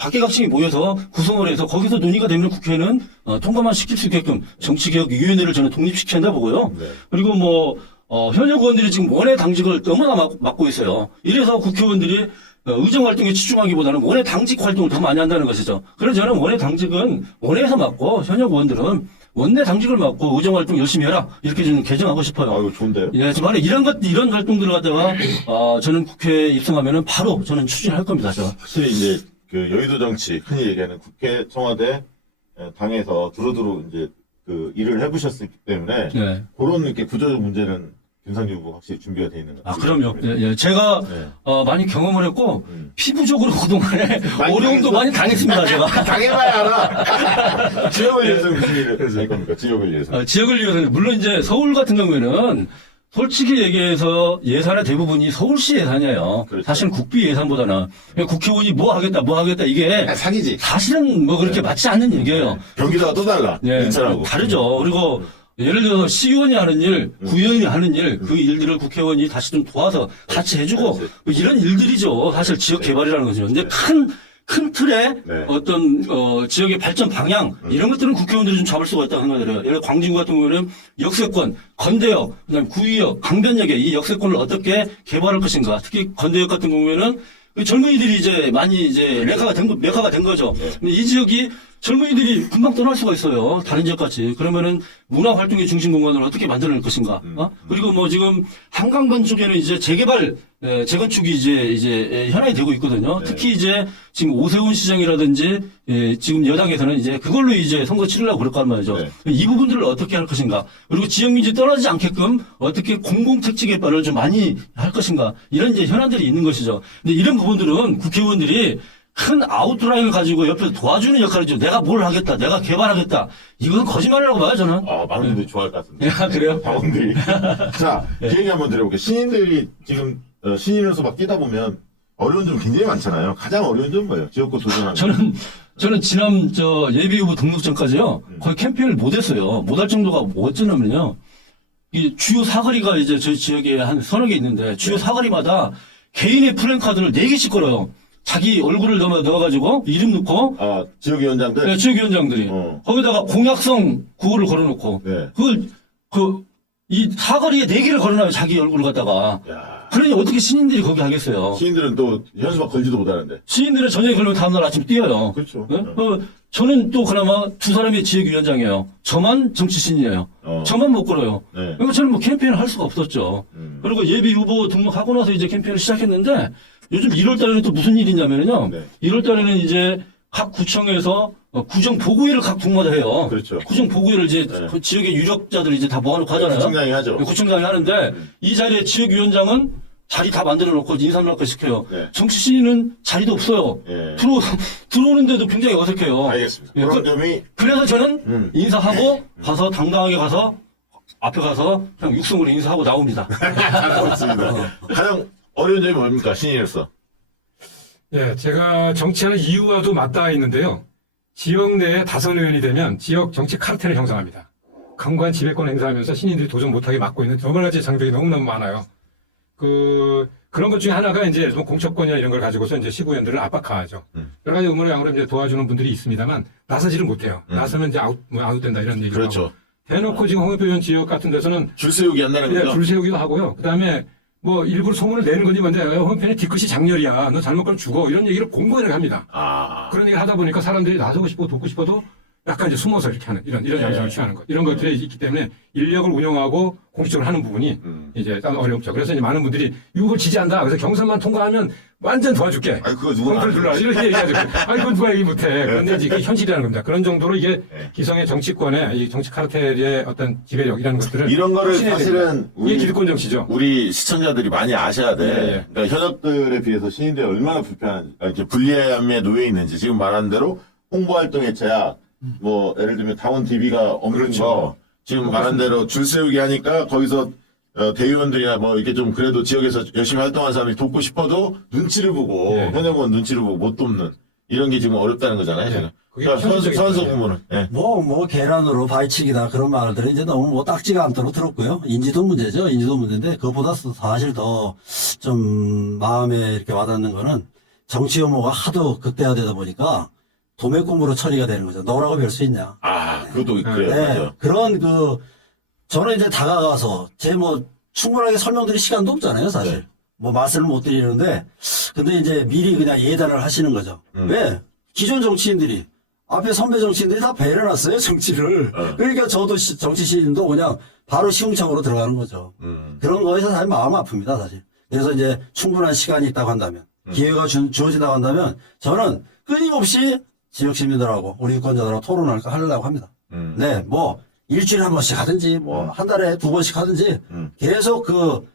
각계각층이 모여서 구성을 해서 거기서 논의가 되면 국회는 통과만 시킬 수 있게끔 정치개혁위원회를 저는 독립시켜야 한다 보고요. 네. 그리고 뭐 현역 의원들이 지금 원외 당직을 너무나 맡고 있어요. 이래서 국회의원들이 의정 활동에 집중하기보다는 원외 당직 활동을 더 많이 한다는 것이죠. 그래서 저는 원외 당직은 원외에서 맡고 현역 의원들은 원내 당직을 맡고 의정 활동 열심히 해라 이렇게 좀 개정하고 싶어요. 아, 이거 좋은데요? 예, 정말 이런 활동들을 갖다가 저는 국회에 입성하면은 바로 저는 추진할 겁니다. 제가. 확실히 이제 그 여의도 정치 흔히 얘기하는 국회, 청와대, 당에서 두루두루 이제 그 일을 해보셨기 때문에 네. 그런 이렇게 구조적 문제는 김상조 후보 확실히 준비가 돼 있는 것 같아요. 그럼요. 예. 제가 네. 많이 경험을 했고 피부적으로 그동안에 많이 어려움도 당했어? 많이 당했습니다. 제가. 당해봐야 알아. 지역을 위해서 무슨 일을 할 겁니까? 지역을 위해서. 지역을 위해서 물론 이제 서울 같은 경우에는 솔직히 얘기해서 예산의 대부분이 서울시 예산이에요. 그렇죠. 사실 국비 예산보다는 국회의원이 뭐 하겠다 이게 사기지. 사실은 뭐 그렇게 맞지 않는 얘기예요. 경기도가 또 달라. 예, 인천하고. 다르죠. 그리고 예를 들어서 시의원이 하는 일, 구의원이 하는 일, 그 일들을 국회의원이 다시 좀 도와서 같이 해주고 뭐 이런 일들이죠. 사실 지역 개발이라는 거죠. 근데 큰 틀의 네. 어떤 지역의 발전 방향 이런 것들은 국회의원들이 좀 잡을 수가 있다고 생각이 들어요. 예를 들어 광진구 같은 경우에는 역세권, 건대역, 그다음 구의역, 강변역의 이 역세권을 어떻게 개발할 것인가. 특히 건대역 같은 경우에는 그 젊은이들이 이제 많이 이제 메카가 된 거죠. 근데 이 지역이 젊은이들이 금방 떠날 수가 있어요. 다른 지역 같이. 그러면은 문화 활동의 중심 공간을 어떻게 만들어낼 것인가. 그리고 뭐 지금 한강변 쪽에는 이제 재건축이 이제 현안이 되고 있거든요. 네. 특히 이제 지금 오세훈 시장이라든지 지금 여당에서는 이제 그걸로 이제 선거 치르려고 그럴 거란 말이죠. 네. 이 부분들을 어떻게 할 것인가. 그리고 지역민지 떨어지지 않게끔 어떻게 공공택지 개발을 좀 많이 할 것인가. 이런 이제 현안들이 있는 것이죠. 근데 이런 부분들은 국회의원들이 큰 아웃라인을 가지고 옆에서 도와주는 역할이죠. 내가 뭘 하겠다, 내가 개발하겠다. 이건 거짓말이라고 봐요, 저는. 많은 분들이 좋아할 것 같은데. 야, 그래요? 당원들이. 자, 그 얘기 한번 드려볼게요. 신인들이 지금 신인으로서 막 뛰다 보면 어려운 점 굉장히 많잖아요. 가장 어려운 점은 뭐예요? 지역구 도전하는. 저는 지난 예비후보 등록 전까지요. 거의 캠페인을 못했어요. 못할 정도가 뭐였냐면요. 이 주요 사거리가 이제 저희 지역에 한 서너 개 있는데 주요 사거리마다 개인의 플랜카드를 4개씩 걸어요. 자기 얼굴을 넣어가지고 이름 넣고 지역위원장들? 네, 지역위원장들이 거기다가 공약성 구호를 걸어놓고 네. 이 사거리에 4개를 걸어놔요. 자기 얼굴을 갖다가. 야, 그러니 어떻게 신인들이 거기 하겠어요. 신인들은 또 현수막 걸지도 못하는데. 시인들은 저녁에 걸리면 다음날 아침 뛰어요. 그렇죠. 네? 저는 또 그나마 2사람이 지역위원장이에요. 저만 정치신이에요. 저만 못 걸어요. 네. 그러니까 저는 뭐 캠페인을 할 수가 없었죠. 그리고 예비 후보 등록하고 나서 이제 캠페인을 시작했는데 요즘 1월 달에는 또 무슨 일이 있냐면요. 네. 1월 달에는 이제 각 구청에서 구정 보고회를 각 동마다 해요. 그렇죠. 구정 보고회를 이제 네. 그 지역의 유력자들이 이제 다 모아놓고 하잖아요. 구청장이 하죠. 구청장이 하는데 이 자리에 지역위원장은 자리 다 만들어 놓고 인사말까 시켜요. 네. 정치신은 자리도 없어요. 예. 들어오는데도 굉장히 어색해요. 알겠습니다. 예, 그런 점이 그래서 저는 인사하고 가서 당당하게 가서 앞에 가서 그냥 육성으로 인사하고 나옵니다. 잘하고 가장 어려운 점이 뭡니까? 신인으로서. 예, 제가 정치하는 이유와도 맞닿아 있는데요. 지역 내에 다선 의원이 되면 지역 정치 카르텔을 형성합니다. 강관 지배권 행사하면서 신인들이 도전 못하게 막고 있는 여러 가지 장벽이 너무너무 많아요. 그런 것 중에 하나가 이제 공천권이나 이런 걸 가지고서 이제 시구위원들을 압박하죠. 여러 가지 의무로 양으로 이제 도와주는 분들이 있습니다만 나서지를 못해요. 나서면 이제 아웃된다 이런 얘기를 그렇죠. 하고. 대놓고 지금 홍준표 의원 지역 같은 데서는 줄 세우기 한다는 거죠. 줄 세우기도 하고요. 그다음에 뭐 일부러 소문을 내는 건지 뭔지 홍편에 뒤끝이 장렬이야. 너 잘못 가면 죽어. 이런 얘기를 공고를 합니다. 그런 얘기를 하다 보니까 사람들이 나서고 싶고 돕고 싶어도 약간 이제 숨어서 이렇게 하는 이런 양상을 취하는 것. 이런 것들이 있기 때문에 인력을 운영하고 공식적으로 하는 부분이 이제 좀 어렵죠. 그래서 이제 많은 분들이 이걸 지지한다. 그래서 경선만 통과하면 완전 도와줄게. 아니, 그거 누구나 콩쿨 둘러. 이렇게 얘기하죠. 아니, 그건 누가 얘기 못해. 그런데 이제 이게 현실이라는 겁니다. 그런 정도로 이게 기성의 정치권의 이 정치 카르텔의 어떤 지배력이라는 것들을. 이런 거를 확신해야 사실은 됩니다. 이게 기득권 정치죠. 우리 시청자들이 많이 아셔야 돼. 예. 그러니까 현역들에 비해서 신인들이 얼마나 불편한, 이렇게 불리함에 놓여 있는지 지금 말한 대로 홍보 활동의 제약, 뭐 예를 들면 당원 DB가 없는 그렇죠. 거 지금 말한 대로 줄 세우기 하니까 거기서 대의원들이나 뭐 이렇게 좀 그래도 지역에서 열심히 활동한 사람이 돕고 싶어도 눈치를 보고 예. 현역원 눈치를 보고 못 돕는 이런 게 지금 어렵다는 거잖아요. 예. 지금. 그게 그러니까 현실적인 선수 거예요. 공무는 예. 뭐, 계란으로 바위치기다 그런 말들은 이제 너무 뭐 딱지가 않도록 들었고요. 인지도 문제죠. 인지도 문제인데, 그것보다 사실 더 좀 마음에 이렇게 와닿는 거는 정치 혐오가 하도 극대화되다 보니까 도매꿈으로 처리가 되는 거죠. 너라고 별 수 있냐. 아 그것도 그래요. 네. 맞아. 그런 저는 이제 다가가서 충분하게 설명드릴 시간도 없잖아요, 사실. 네. 뭐 말씀을 못 드리는데, 근데 이제 미리 그냥 예단을 하시는 거죠. 왜? 기존 정치인들이, 앞에 선배 정치인들이 다 배려놨어요, 정치를. 그러니까 저도 정치 시인도 그냥 바로 시궁창으로 들어가는 거죠. 그런 거에서 사실 마음 아픕니다, 사실. 그래서 이제 충분한 시간이 있다고 한다면, 기회가 주어진다고 한다면, 저는 끊임없이 지역 시민들하고 우리 유권자들하고 토론을 하려고 합니다. 네, 뭐, 일주일에 한 번씩 하든지, 뭐, 한 달에 2번씩 하든지, 계속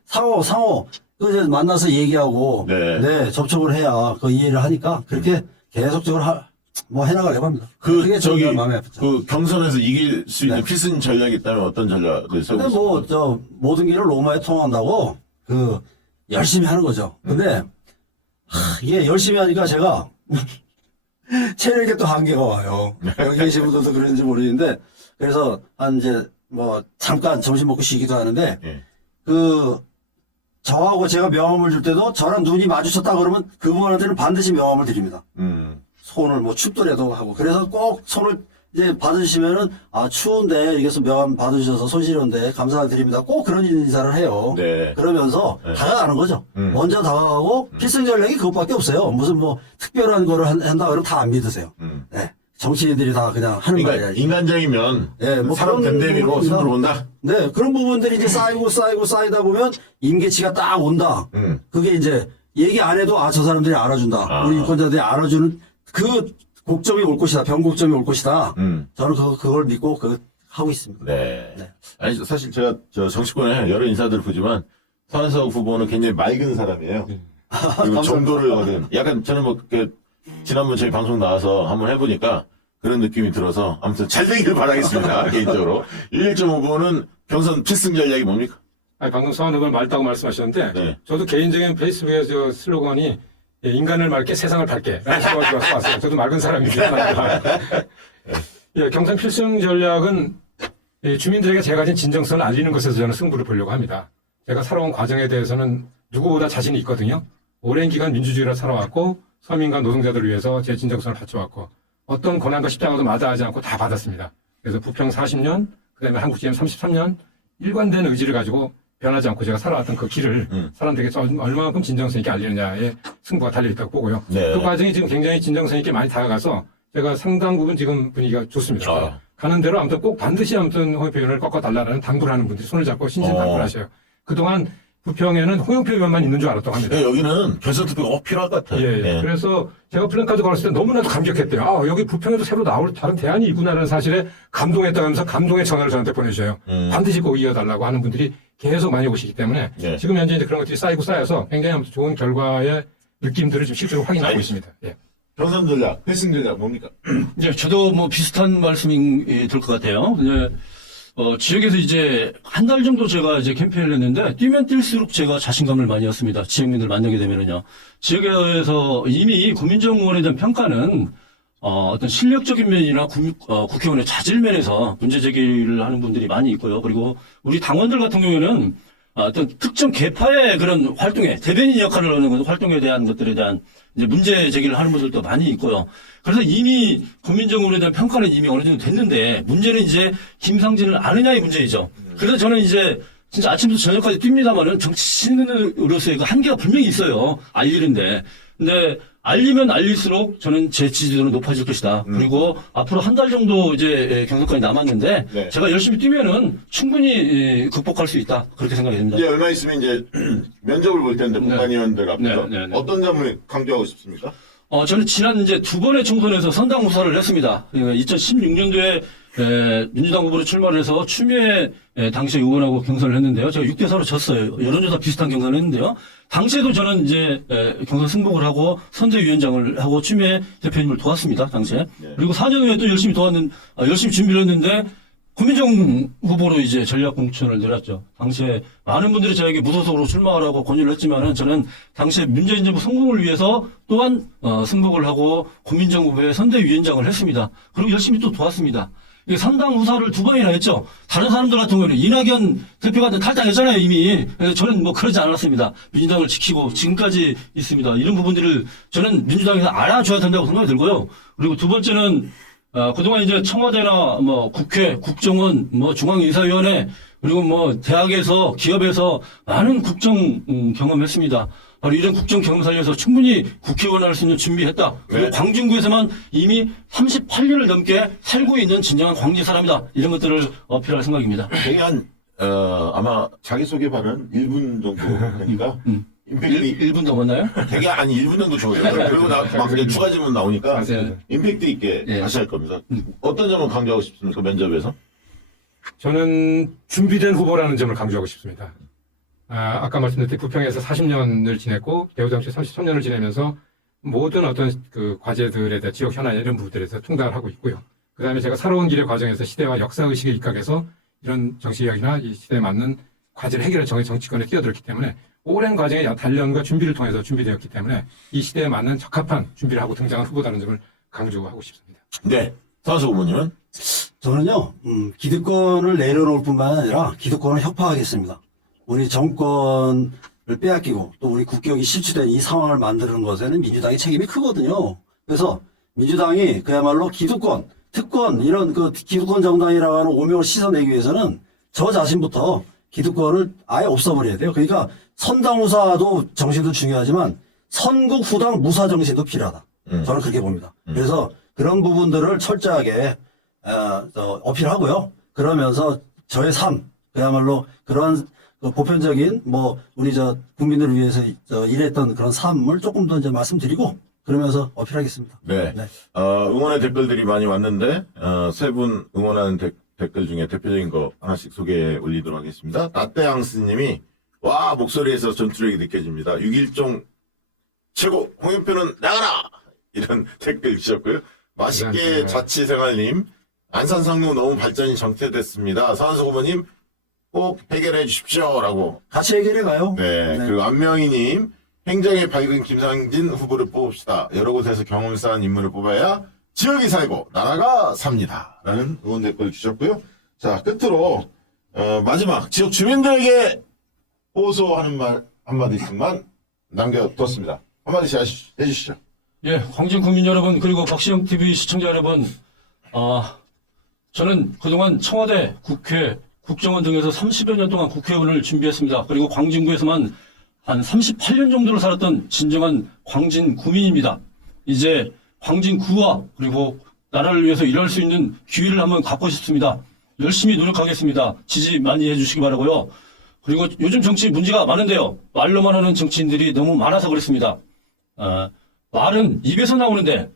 상호, 이제 만나서 얘기하고, 네. 네, 접촉을 해야 이해를 하니까, 그렇게 계속적으로 해나가려고 합니다. 그게 저기 정말 마음에 아프죠. 그 경선에서 이길 수 있는 네. 필승 전략이 있다면 어떤 전략을 근데 세우고 모든 길을 로마에 통한다고, 열심히 하는 거죠. 근데, 이게 열심히 하니까 제가, 체력에 또 한계가 와요. 여기 계신 분들도 그런지 모르겠는데, 그래서, 잠깐 점심 먹고 쉬기도 하는데, 예. 저하고 제가 명함을 줄 때도 저랑 눈이 마주쳤다 그러면 그분한테는 반드시 명함을 드립니다. 손을 춥더라도 하고. 그래서 꼭 손을 이제 받으시면은, 추운데, 여기서 명함 받으셔서 손 시려운데 감사드립니다. 꼭 그런 인사를 해요. 네. 그러면서 다가가는 거죠. 먼저 다가가고 필승 전략이 그것밖에 없어요. 무슨 특별한 거를 한다 그러면 다 안 믿으세요. 네. 정치인들이 다 그냥 하는 그러니까 말이야. 인간적이면 네, 사람 그런 됨됨이로 부분이나 승부를 본다. 네, 그런 부분들이 이제 쌓이다 보면 임계치가 딱 온다. 그게 이제 얘기 안 해도 저 사람들이 알아준다. 우리 유권자들이 알아주는 그 곡점이 올 것이다. 변곡점이 올 것이다. 저는 그걸 믿고 하고 있습니다. 네. 네. 아니 사실 제가 정치권에 여러 인사들을 보지만 서한석 후보는 굉장히 맑은 사람이에요. 그리고 정도를 얻은. 약간 저는 지난번 저희 방송 나와서 한번 해보니까 그런 느낌이 들어서 아무튼 잘 되기를 바라겠습니다. 개인적으로. 1.5번은 경선 필승 전략이 뭡니까? 방금 서한 후보는 맑다고 말씀하셨는데, 네. 저도 개인적인 페이스북에 슬로건이 인간을 맑게 세상을 밝게 라는 식으로 써왔어요. 저도 맑은 사람입니다. 예, 경선 필승 전략은 주민들에게 제가 가진 진정성을 알리는 것에서 저는 승부를 보려고 합니다. 제가 살아온 과정에 대해서는 누구보다 자신이 있거든요. 오랜 기간 민주주의를 살아왔고 서민과 노동자들을 위해서 제 진정성을 바쳐왔고 어떤 고난과 십자가도 마다하지 않고 다 받았습니다. 그래서 부평 40년, 그다음에 한국GM 33년 일관된 의지를 가지고 변하지 않고 제가 살아왔던 그 길을 사람들에게 얼마만큼 진정성 있게 알리느냐에 승부가 달려있다고 보고요. 네. 그 과정이 지금 굉장히 진정성 있게 많이 다가가서 제가 상당 부분 지금 분위기가 좋습니다. 가는 대로 아무튼 꼭 반드시 홍영표 의원을 꺾어달라는 당부를 하는 분들이 손을 잡고 신신당부를 하셔요. 그동안 부평에는 홍영표 의원만 있는 줄 알았다고 합니다. 네, 여기는 결선 투표가 필요할 것 같아요. 예, 네. 그래서 제가 플랜카드 걸었을 때 너무나도 감격했대요. 여기 부평에도 새로 나올 다른 대안이 있구나라는 사실에 감동했다면서 감동의 전화를 저한테 보내주셔요. 반드시 꼭 이어달라고 하는 분들이 계속 많이 오시기 때문에 네. 지금 현재 이제 그런 것들이 쌓여서 굉장히 아무튼 좋은 결과의 느낌들을 지금 실제로 확인하고 있습니다. 예. 경선 전략, 필승 전략 뭡니까? 이제 저도 비슷한 말씀이 들 것 같아요. 이제 지역에서 이제 한 달 정도 제가 이제 캠페인을 했는데 뛰면 뛸수록 제가 자신감을 많이 얻습니다. 지역민들 만나게 되면은요. 지역에서 이미 고민정 의원에 대한 평가는 어떤 실력적인 면이나 국회의원의 자질 면에서 문제 제기를 하는 분들이 많이 있고요. 그리고 우리 당원들 같은 경우에는 어떤 특정 계파의 그런 활동에 대변인 역할을 하는 활동에 대한 것들에 대한 이제 문제 제기를 하는 분들도 많이 있고요. 그래서 이미 고민정 의원에 대한 평가는 이미 어느 정도 됐는데 문제는 이제 김상진을 아느냐의 문제이죠. 그래서 저는 이제 진짜 아침부터 저녁까지 뜁니다만은 정치인으로서의 그 한계가 분명히 있어요. 알리는데. 근데 알리면 알릴수록 저는 제 지지도는 높아질 것이다. 그리고 앞으로 한 달 정도 이제 경선까지 남았는데 네. 제가 열심히 뛰면은 충분히 극복할 수 있다. 그렇게 생각이 됩니다. 이제 얼마 있으면 이제 면접을 볼 텐데 공관위원들 앞에서 네. 어떤 점을 강조하고 싶습니까? 저는 지난 이제 두 번의 총선에서 선당 후사를 했습니다. 2016년도에 민주당 후보로 출마를 해서 추미애 당시에 의원하고 경선을 했는데요. 제가 6대4로 졌어요. 여론조사 비슷한 경선을 했는데요. 당시에도 저는 이제 경선 승복을 하고 선대위원장을 하고 추미애 대표님을 도왔습니다. 당시에. 네. 그리고 4년 후에 또 열심히 준비를 했는데 고민정 후보로 이제 전략 공천을 내렸죠. 당시에 많은 분들이 저에게 무소속으로 출마하라고 권유를 했지만은 저는 당시에 문재인 정부 성공을 위해서 또한 승복을 하고 고민정 후보의 선대위원장을 했습니다. 그리고 열심히 또 도왔습니다. 선당 후사를 2번이나 했죠. 다른 사람들 같은 경우는 이낙연 대표가 탈당했잖아요, 이미. 그래서 저는 뭐 그러지 않았습니다. 민주당을 지키고 지금까지 있습니다. 이런 부분들을 저는 민주당에서 알아줘야 된다고 생각이 들고요. 그리고 두 번째는 그동안 이제 청와대나 뭐 국회, 국정원, 뭐 중앙인사위원회, 그리고 뭐 대학에서, 기업에서 많은 국정 경험했습니다. 바로 이런 국정 경험 살려서 충분히 국회의원 할 수 있는 준비했다. 그리고 네. 광진구에서만 이미 38년을 넘게 살고 있는 진정한 광진 사람이다. 이런 것들을 어필할 생각입니다. 되게 아마 자기소개 발언 1분 정도 되니까. 임팩트 1분 넘었나요? 되게 1분 정도 줘요. 그리고 막 이제 추가 질문 나오니까 맞습니다. 임팩트 있게 예. 다시 할 겁니다. 어떤 점을 강조하고 싶습니까? 면접에서? 저는 준비된 후보라는 점을 강조하고 싶습니다. 아까 말씀드렸듯이 부평에서 40년을 지냈고 대우정치 33년을 지내면서 모든 어떤 그 과제들에 대한 지역 현안 이런 부분들에서 통달을 하고 있고요. 그다음에 제가 살아온 길의 과정에서 시대와 역사 의식에 입각해서 이런 정치 이야기나 이 시대에 맞는 과제를 해결할 정치권에 뛰어들었기 때문에 오랜 과정의 단련과 준비를 통해서 준비되었기 때문에 이 시대에 맞는 적합한 준비를 하고 등장한 후보다는 점을 강조하고 싶습니다. 네. 서한수 후보님은? 저는요, 기득권을 내려놓을 뿐만 아니라 기득권을 혁파하겠습니다. 우리 정권을 빼앗기고 또 우리 국격이 실추된 이 상황을 만드는 것에는 민주당의 책임이 크거든요. 그래서 민주당이 그야말로 기득권, 특권, 이런 그 기득권 정당이라고 하는 오명을 씻어내기 위해서는 저 자신부터 기득권을 아예 없애버려야 돼요. 그러니까 선당 후사도 정신도 중요하지만 선국 후당 무사 정신도 필요하다. 저는 그렇게 봅니다. 그래서 그런 부분들을 철저하게 어필하고요. 그러면서 저의 삶, 그야말로 그런 보편적인 우리 국민들을 위해서 일했던 그런 삶을 조금 더 이제 말씀드리고 그러면서 어필하겠습니다. 네. 네. 응원의 댓글들이 많이 왔는데, 세 분 응원하는 댓글 중에 대표적인 거 하나씩 소개해 올리도록 하겠습니다. 나떼앙스 님이, 와, 목소리에서 전투력이 느껴집니다. 6.1종 최고, 홍영표는 나가라! 이런 댓글 주셨고요. 맛있게 자취생활님, 안산상로 너무 발전이 정체됐습니다. 서한수 후보님, 꼭 해결해 주십시오. 라고. 같이 해결해 가요. 네. 그리고 안명희님, 행정에 밝은 김상진 후보를 뽑읍시다. 여러 곳에서 경험 쌓은 인물을 뽑아야 지역이 살고 나라가 삽니다. 라는 응원 댓글 주셨고요. 자, 끝으로 마지막 지역 주민들에게 호소하는 말 한마디씩만 남겨뒀습니다. 한마디씩 해주시죠. 예, 광진 국민 여러분, 그리고 박시영 TV 시청자 여러분, 저는 그동안 청와대, 국회, 국정원 등에서 30여 년 동안 국회의원을 준비했습니다. 그리고 광진구에서만 한 38년 정도를 살았던 진정한 광진 구민입니다. 이제 광진구와 그리고 나라를 위해서 일할 수 있는 기회를 한번 갖고 싶습니다. 열심히 노력하겠습니다. 지지 많이 해주시기 바라고요. 그리고 요즘 정치 문제가 많은데요. 말로만 하는 정치인들이 너무 많아서 그렇습니다. 말은 입에서 나오는데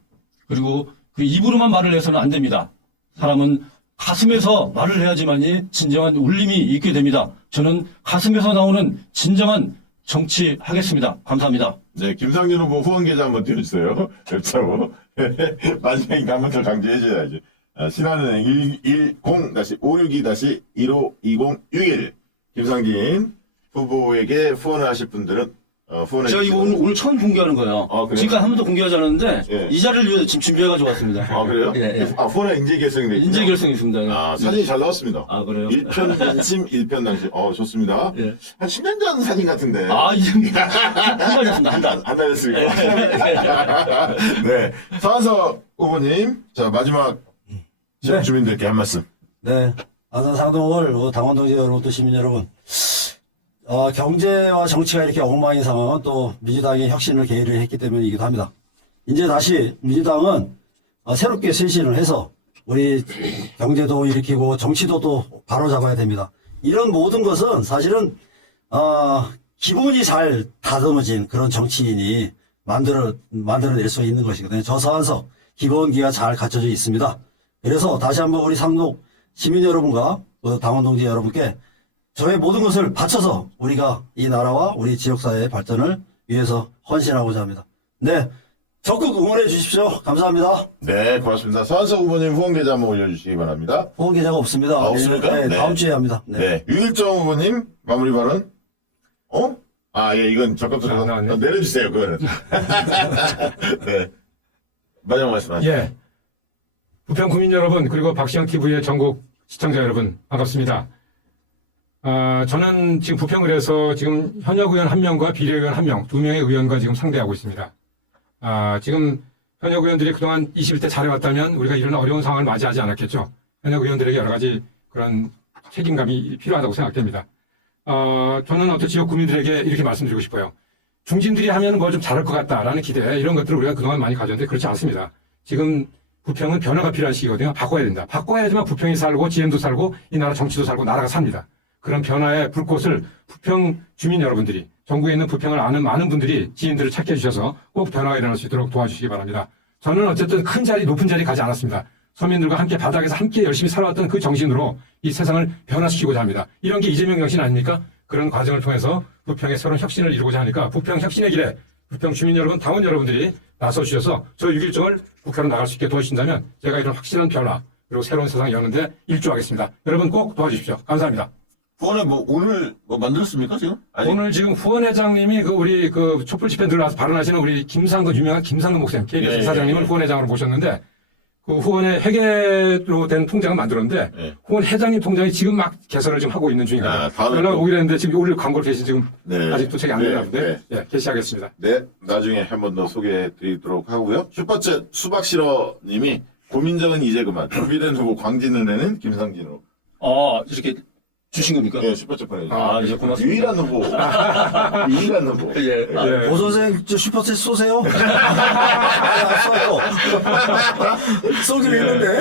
그리고 그 입으로만 말을 해서는 안 됩니다. 사람은 가슴에서 말을 해야지만이 진정한 울림이 있게 됩니다. 저는 가슴에서 나오는 진정한 정치하겠습니다. 감사합니다. 네, 김상진 후보 후원 계좌 한번 띄워주세요. 웹차고. 마지막에 한번 더 강조해줘야지. 신한은행 110-562-152061. 김상진 후보에게 후원을 하실 분들은 후원해 제가 이거 오늘 처음 공개하는 거예요. 아, 그래요? 지금까지 한 번도 공개하지 않았는데 예. 이 자리를 위해서 지금 준비해가지고 왔습니다. 아, 그래요? 예, 예. 후원에 인재 결성이 됐군요. 인재 결성이 있습니다. 아, 사진이 잘 나왔습니다. 아, 그래요? 1편 인심, 1편 당시. 좋습니다. 예. 한 10년 전 사진 같은데. 이제 한 달 됐습니다. 한 달. 안 나였습니까? 네. 서한석 후보님, 자, 마지막 지역 네. 주민들께 한 말씀. 네. 안산 상동을 당원 동지 여러분 또 시민 여러분. 경제와 정치가 이렇게 엉망인 상황은 또 민주당이 혁신을 계기를 했기 때문이기도 합니다. 이제 다시 민주당은 새롭게 쇄신을 해서 우리 경제도 일으키고 정치도 또 바로잡아야 됩니다. 이런 모든 것은 사실은 기본이 잘 다듬어진 그런 정치인이 만들어낼 수 있는 것이거든요. 저 서한석 기본기가 잘 갖춰져 있습니다. 그래서 다시 한번 우리 상록 시민 여러분과 당원 동지 여러분께 저의 모든 것을 바쳐서 우리가 이 나라와 우리 지역사회의 발전을 위해서 헌신하고자 합니다. 네, 적극 응원해 주십시오. 감사합니다. 네, 고맙습니다. 서한석 후보님 후원 계좌 한번 올려주시기 바랍니다. 후원 계좌가 없습니다. 아, 없습니까? 네, 네. 다음 주에 합니다. 네. 유일정 후보님 마무리 발언. 아, 예, 이건 적극적으로 나왔네. 내려주세요, 그거는. 네. 마지막 말씀하시죠. 예. 부평 구민 여러분, 그리고 박시영 TV의 전국 시청자 여러분, 반갑습니다. 저는 지금 부평을에서 지금 현역 의원 1명과 비례의원 1명, 2명의 의원과 지금 상대하고 있습니다. 지금 현역 의원들이 그동안 21대 잘해왔다면 우리가 이런 어려운 상황을 맞이하지 않았겠죠. 현역 의원들에게 여러 가지 그런 책임감이 필요하다고 생각됩니다. 저는 어떤 지역 구민들에게 이렇게 말씀드리고 싶어요. 중진들이 하면 뭘 좀 잘할 것 같다라는 기대, 이런 것들을 우리가 그동안 많이 가졌는데 그렇지 않습니다. 지금 부평은 변화가 필요한 시기거든요. 바꿔야 된다. 바꿔야지만 부평이 살고 GM도 살고 이 나라 정치도 살고 나라가 삽니다. 그런 변화의 불꽃을 부평 주민 여러분들이, 전국에 있는 부평을 아는 많은 분들이 지인들을 찾게 해주셔서 꼭 변화가 일어날 수 있도록 도와주시기 바랍니다. 저는 어쨌든 큰 자리, 높은 자리 가지 않았습니다. 서민들과 함께 바닥에서 함께 열심히 살아왔던 그 정신으로 이 세상을 변화시키고자 합니다. 이런 게 이재명 정신 아닙니까? 그런 과정을 통해서 부평의 새로운 혁신을 이루고자 하니까 부평 혁신의 길에 부평 주민 여러분, 당원 여러분들이 나서주셔서 저 6.1정을 국회로 나갈 수 있게 도와주신다면 제가 이런 확실한 변화 그리고 새로운 세상을 여는데 일조하겠습니다. 여러분 꼭 도와주십시오. 감사합니다. 후원에 오늘 만들었습니까, 지금? 아니, 오늘 지금 후원회장님이 우리 촛불 집회 들어와서 발언하시는 우리 김상근, 유명한 김상근 목사님, KBS 네, 사장님을 네. 후원회장으로 모셨는데 그 후원의 회계로 된 통장을 만들었는데 네. 후원 회장님 통장이 지금 막 개설을 지금 하고 있는 중이거든요. 다음에 연락 또- 오기로 했는데 지금 올릴 광고를 대신 지금 네. 아직 도착이 안 네, 됐나 본데 예, 게시하겠습니다. 네, 나중에 한 번 더 소개해 드리도록 하고요. 슈퍼챗 수박시러님이 고민정은 이제 그만. 준비된 후보 광진은혜는 김상진으로. 이렇게 주신 겁니까? 네, 슈퍼챗 보내주세요. 예, 고맙습니다. 유일한 후보. 유일한 후보. 예. 예. 고 선생 저 슈퍼챗 쏘세요. 쏘기로 했는데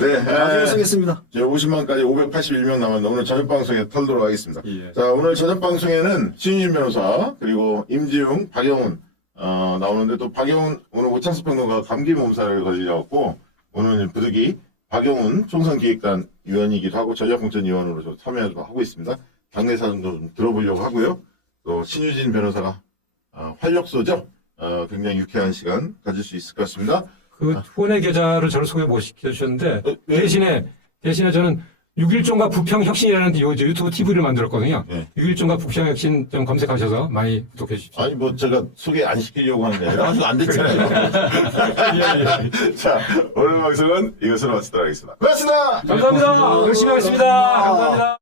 네, 나중에 쏘겠습니다. 이제 50만까지 581명 남았는데 오늘 저녁 방송에 털도록 하겠습니다. 예. 자, 오늘 저녁 방송에는 신윤 변호사 그리고 임지웅, 박영훈 나오는데 또 박영훈 오늘 오창수 평론가 감기 몸살을 거지려갖고 오늘 부득이 박영훈 총선기획단 위원이기도 하고 전략공천위원으로 좀 참여도 하고 있습니다. 당내 사정도 좀 들어보려고 하고요. 또 신유진 변호사가 활력소죠. 굉장히 유쾌한 시간 가질 수 있을 것 같습니다. 그 후원의 계좌를 저를 소개 못 시켜주셨는데 네. 대신에 저는 6.1종과 부평혁신이라는 유튜브 TV를 만들었거든요. 네. 6.1종과 부평혁신 좀 검색하셔서 많이 구독해 주십시오. 아니 뭐 제가 소개 안 시키려고 하는 게 아니라 아직 안 됐잖아요. 자, 오늘 방송은 이것으로 마치도록 하겠습니다. 고맙습니다. 감사합니다. 열심히 하겠습니다. 감사합니다.